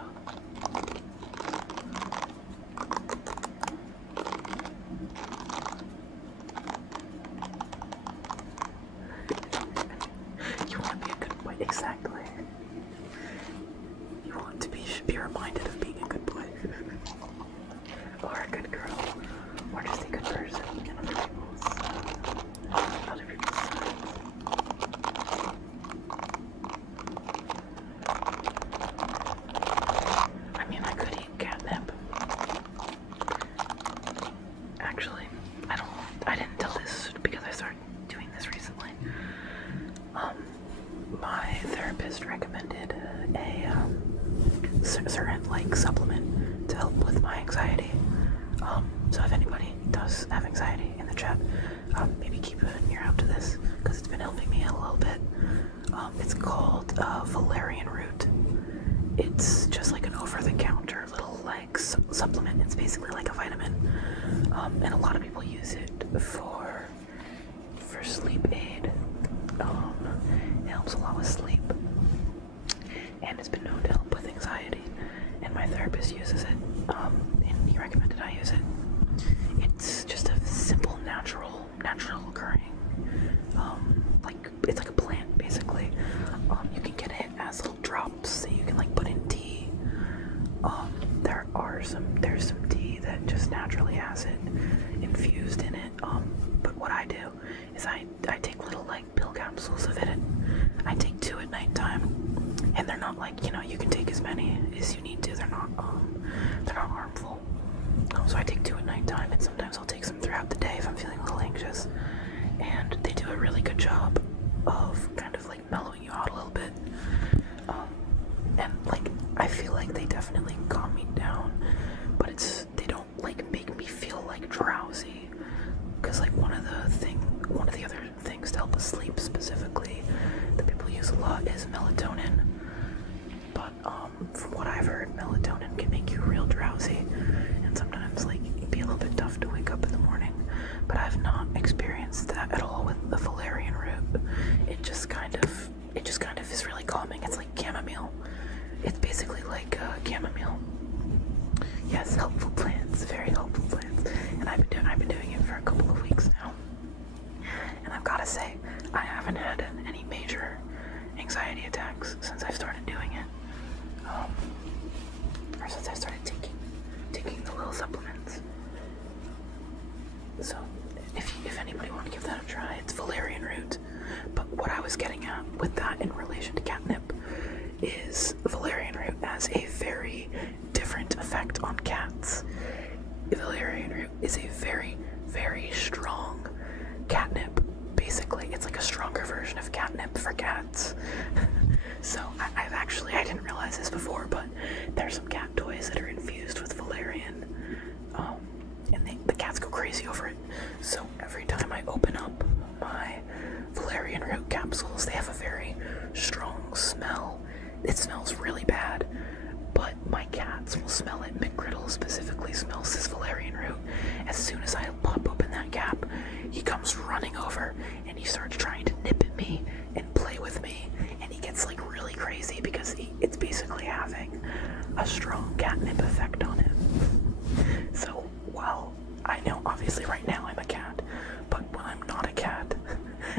You want to be a good boy, exactly. You want to be reminded of being a good boy. Or a good girl. Or just a good person in other people's eyes. I mean, I could eat catnip. Actually, I didn't tell this because I started doing this recently. My therapist recommended a certain like supplement to help with my anxiety. So if anybody does have anxiety in the chat, maybe keep an ear out to this because it's been helping me a little bit. It's called Valerian Root. It's just like an over-the-counter little like supplement. It's basically like a vitamin, and a lot of people use it for sleep aid. It helps a lot with sleep, and it's been known to help with anxiety. And my therapist uses it, and he recommended I use it. It's just a simple, natural occurring, like just naturally has it infused in it. But what I do is I take little like pill capsules of it. I take 2 at nighttime, and they're not like, you know, you can take as many as you need to. They're not harmful. So I take 2 at nighttime, and sometimes I'll take some throughout the day if I'm feeling a little anxious. And they do a really good job of kind of like mellowing you out a little bit. And like I feel like they definitely calm me down, but they don't like make me feel like drowsy. Because like one of the other things to help us sleep specifically that people use a lot is melatonin. But from what I've heard, melatonin can make you real drowsy, and sometimes like it'd be a little bit tough to wake up in the morning. But I've not experienced that at all with the Valerian Root. It just kind of is really calming. It's like chamomile. It's basically like chamomile. Yes, helpful plants, very helpful plants. And I've been doing it for a couple of weeks now. And I've got to say, I haven't had any major anxiety attacks since I started doing it. Or since I started taking the little supplements. So, if anybody wants to give that a try, it's Valerian Root. But what I was getting at with that in relation to catnip is Valerian Root has a very different effect on cats. Valerian Root is a very, very strong catnip. Basically, it's like a stronger version of catnip for cats. So I didn't realize this before, but there's some cat toys that are infused with Valerian, and the cats go crazy over it. So every time I open up my Valerian Root capsules, they have a very strong smell. It smells really bad, but my cats will smell it. McGriddle specifically smells this Valerian Root. As soon as I pop open that cap, he comes running over and he starts trying to nip at me and play with me, and he gets like really crazy because it's basically having a strong catnip effect on him. So while I know obviously right now I'm a cat, but when I'm not a cat,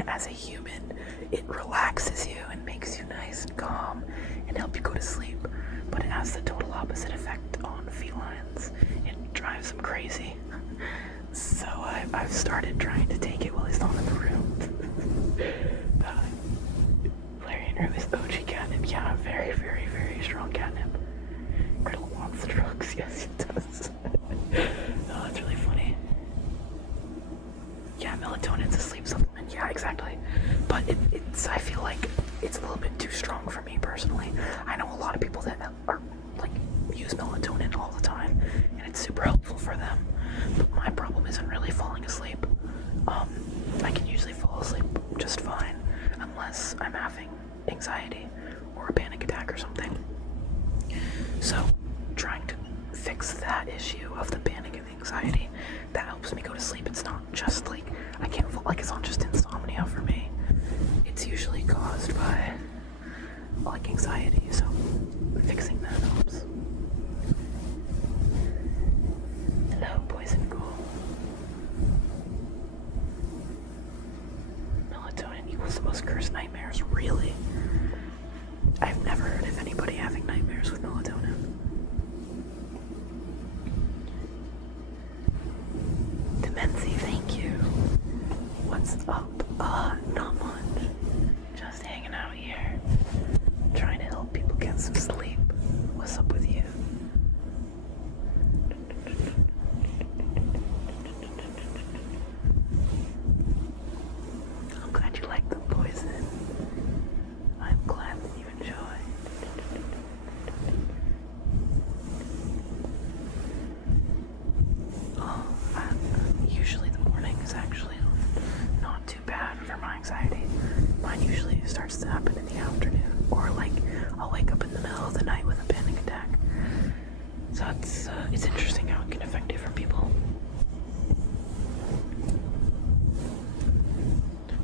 as a human, it relaxes you and makes you nice and calm and help you go to sleep. But it has the total opposite effect on felines. It drives them crazy. So I've started trying to take it while he's not in the room. Valerian Root is OG catnip. Yeah, very, very, very strong catnip. Griddle wants the drugs. Yes, he does. Oh, that's really funny. Yeah, melatonin's a sleep supplement. Yeah, exactly. But I feel like it's a little bit too strong for me personally. I know a lot of people that are like use melatonin all the time, and it's super helpful for them. But my problem isn't really falling asleep. I can usually fall asleep just fine, unless I'm having anxiety or a panic attack or something. So, trying to fix that issue of the panic and anxiety, that helps me go to sleep. It's not just like, I can't fall, like it's not just insomnia for me. It's usually caused by like anxiety, so fixing that helps. Hello, boys and ghouls. Melatonin equals the most cursed nightmares, really? I've never heard of anybody having nightmares with melatonin. Demency, thank you. What's up? Not much. Just hanging out here. Trying to help people get some sleep. What's up with you? I'm glad you like the poison. I'm glad that you enjoy. Usually the morning is actually not too bad for my anxiety. Mine usually starts to happen in the afternoon, or like I'll wake up in the middle of the night with a panic attack. So it's interesting how it can affect different people.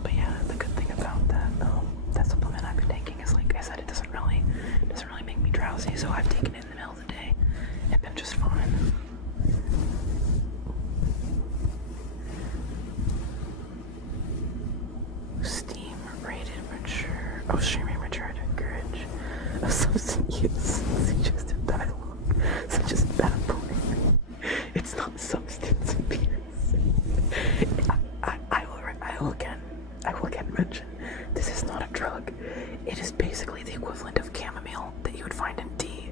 But yeah, the good thing about that supplement I've been taking is, like I said, it doesn't really make me drowsy. So I've taken it in the middle of the day and been just fine. Streaming mature to encourage of substance use. Suggested dialogue, such as babbling. It's not substance. mention, this is not a drug. It is basically the equivalent of chamomile that you would find in tea.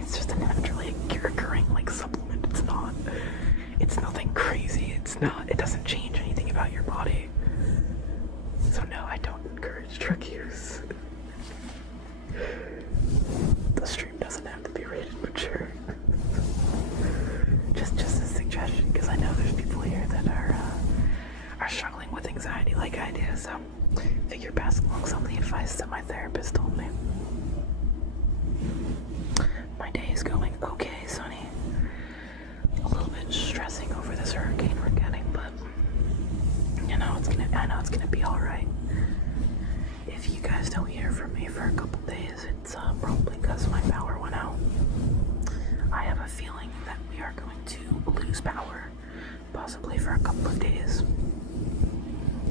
It's just a naturally occurring like supplement. It's nothing crazy. It doesn't change anything about your body. So no, I don't encourage drug use. The stream doesn't have to be rated mature. just a suggestion, because I know there's people here that are struggling with anxiety like I do, so figure pass along some of the advice that my therapist told me. My day is going okay, Sonny. A little bit stressing over this hurricane we're getting, but I know it's gonna be alright. If you guys don't hear from me for a couple days, it's probably because my power went out. I have a feeling that we are going to lose power, possibly for a couple of days,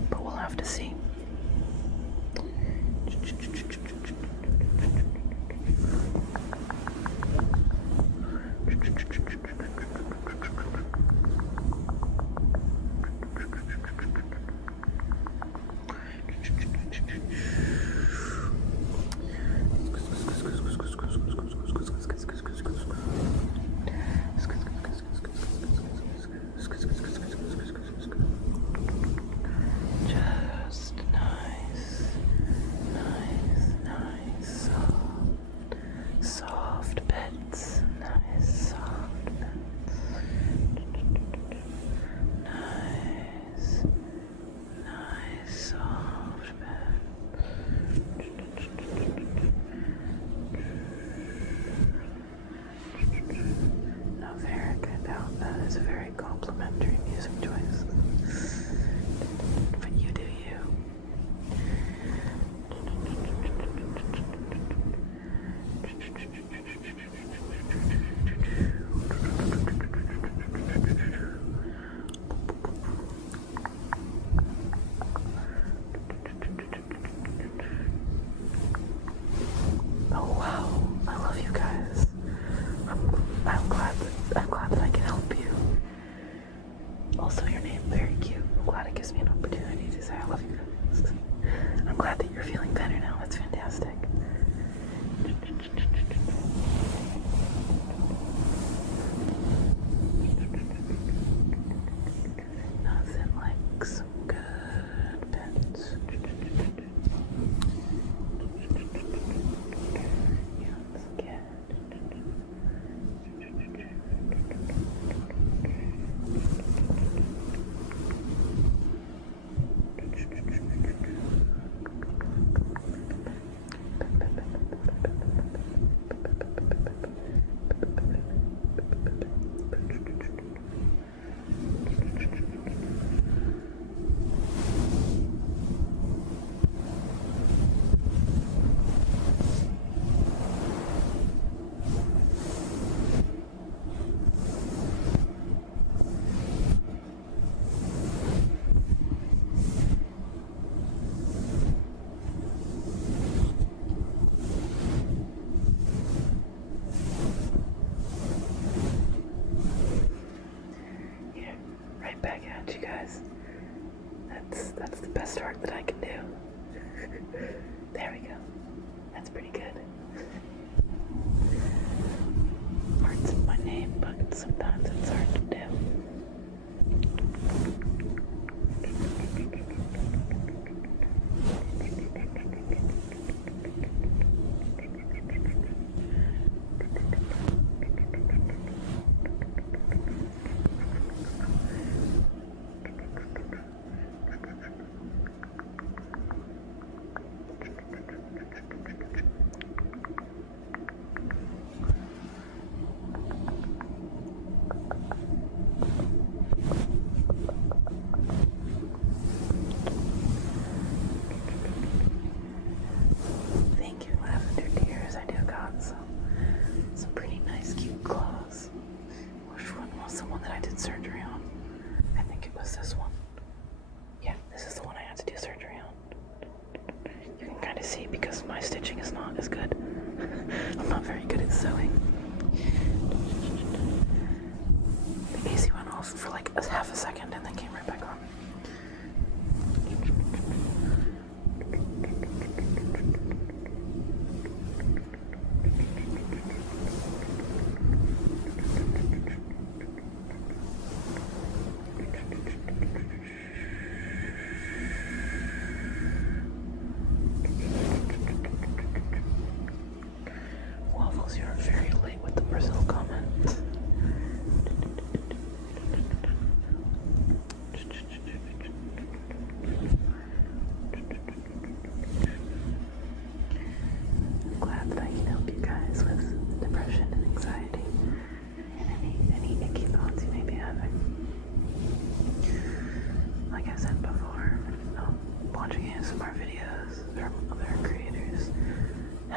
but we'll have to see. That's the best art that I can do. There we go. That's pretty good. Art's my name, but sometimes it's hard to do.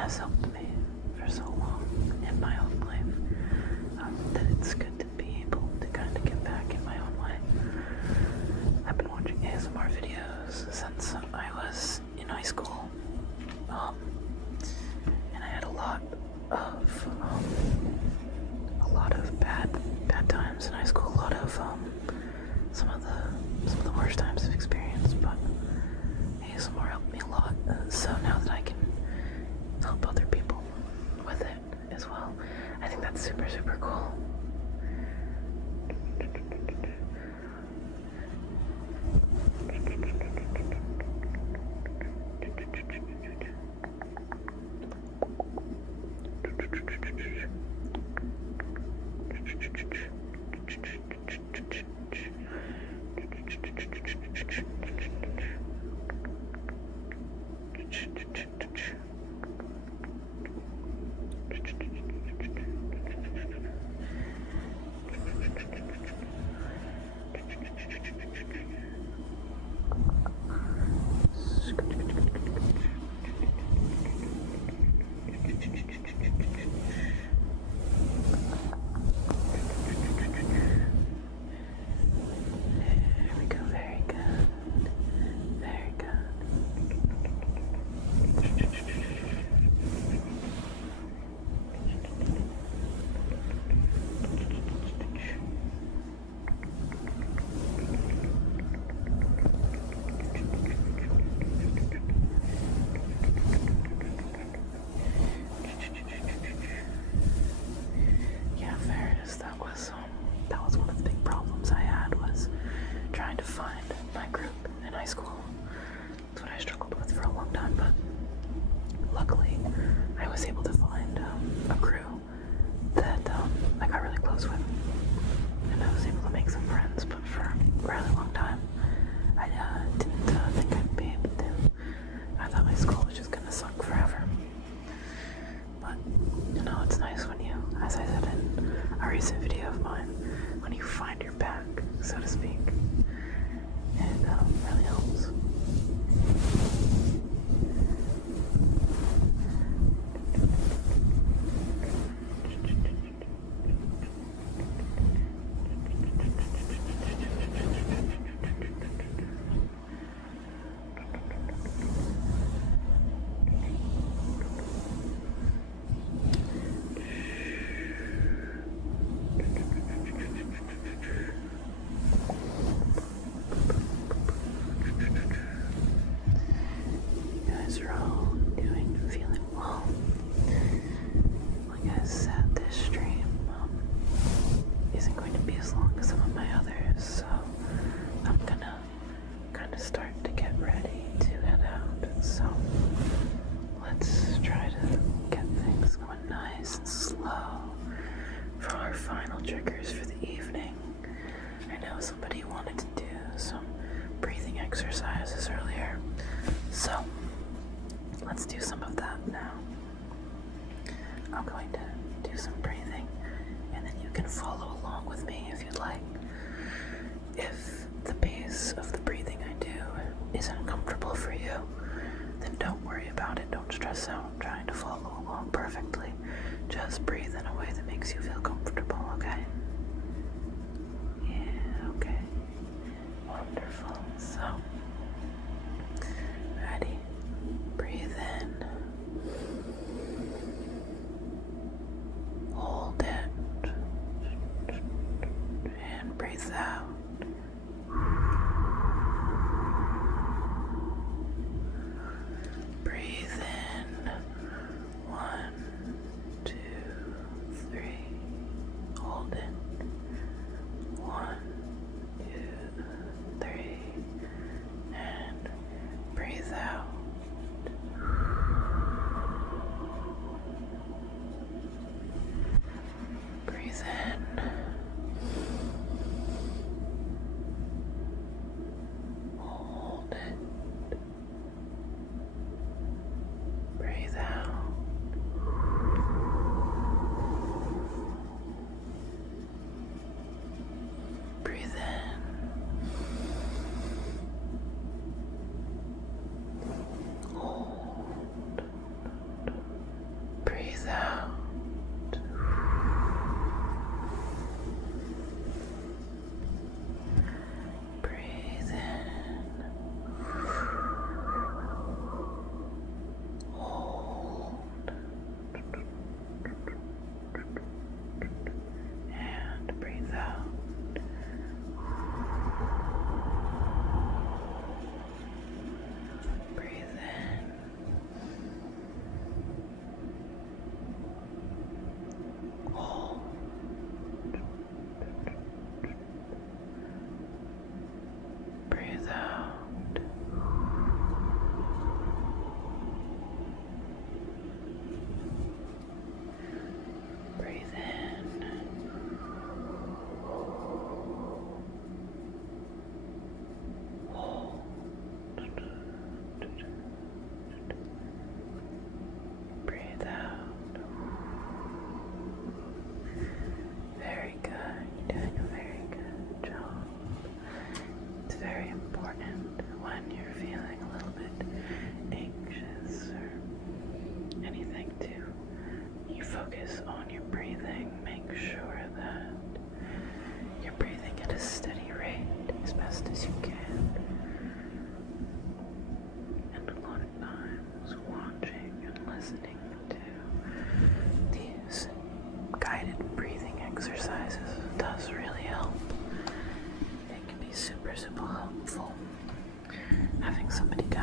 has helped me for so long in my own life, that it's good to be able to kind of get back in my own way. I've been watching ASMR videos since I was in high school, and I had a lot of bad times in high school, a lot of some of the worst times of experience, but ASMR helped me a lot, so now that I can help other people with it as well, I think that's super, super cool.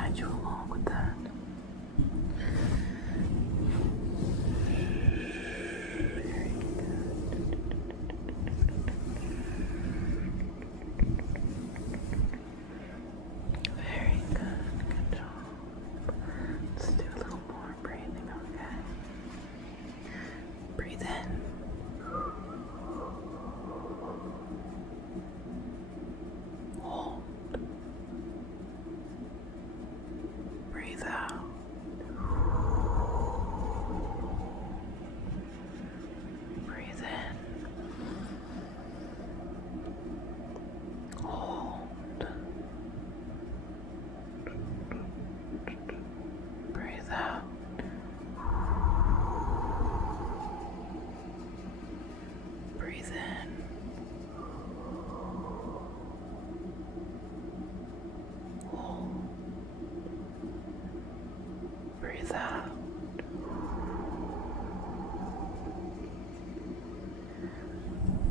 guide you along with that. Very good. Very good. Good job. Let's do a little more breathing, okay? Breathe in. Hold. Breathe out. Breathe in. Hold. Breathe out. Breathe in. Hold. Breathe out.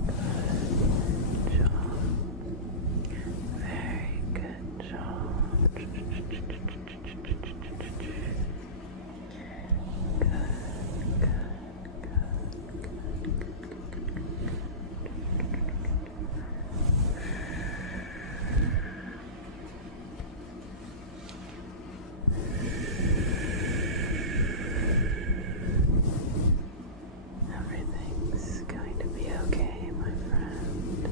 Good job. Very good job. Good, Everything's going to be okay, my friend.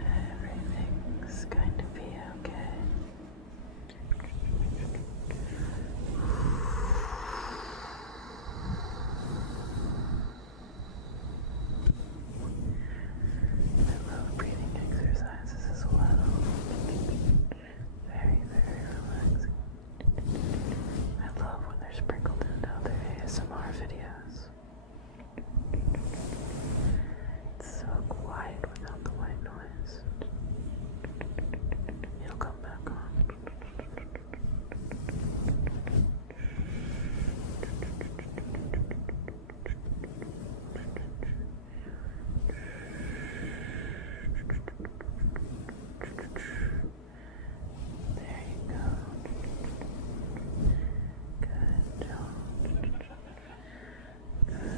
Everything's going to be okay. I love breathing exercises as well. Very, very relaxing. I love when they're sprinkled into other ASMR videos. It's so quiet without the white noise. It'll come back on. There you go. Good job. Good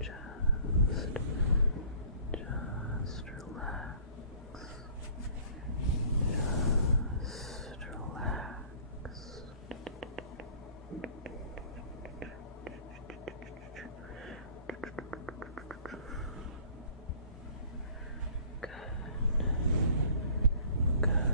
job. Just relax. Just relax. Good. Good.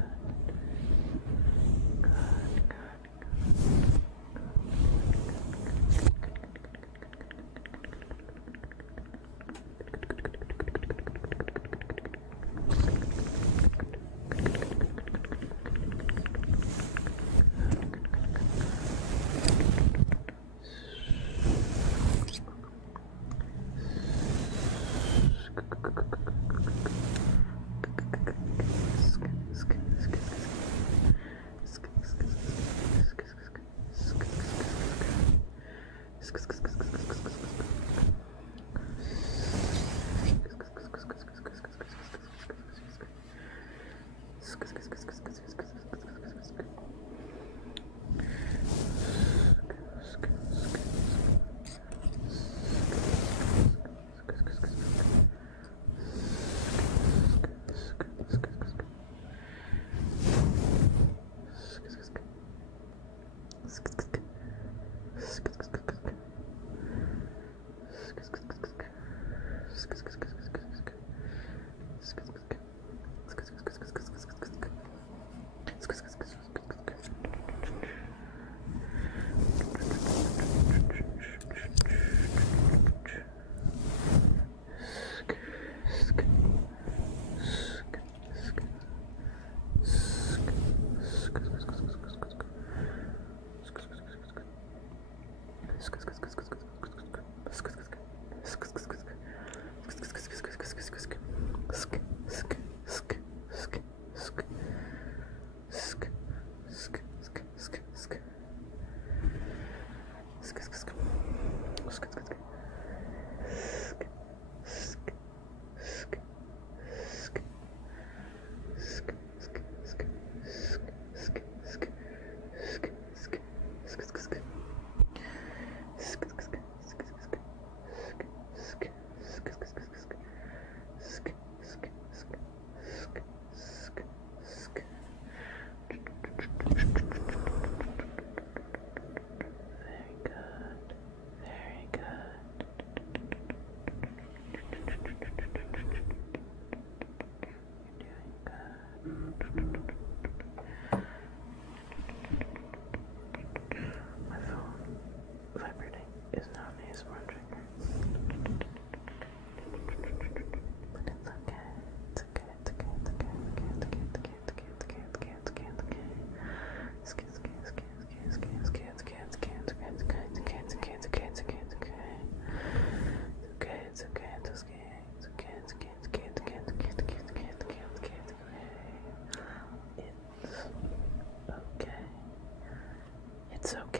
It's okay.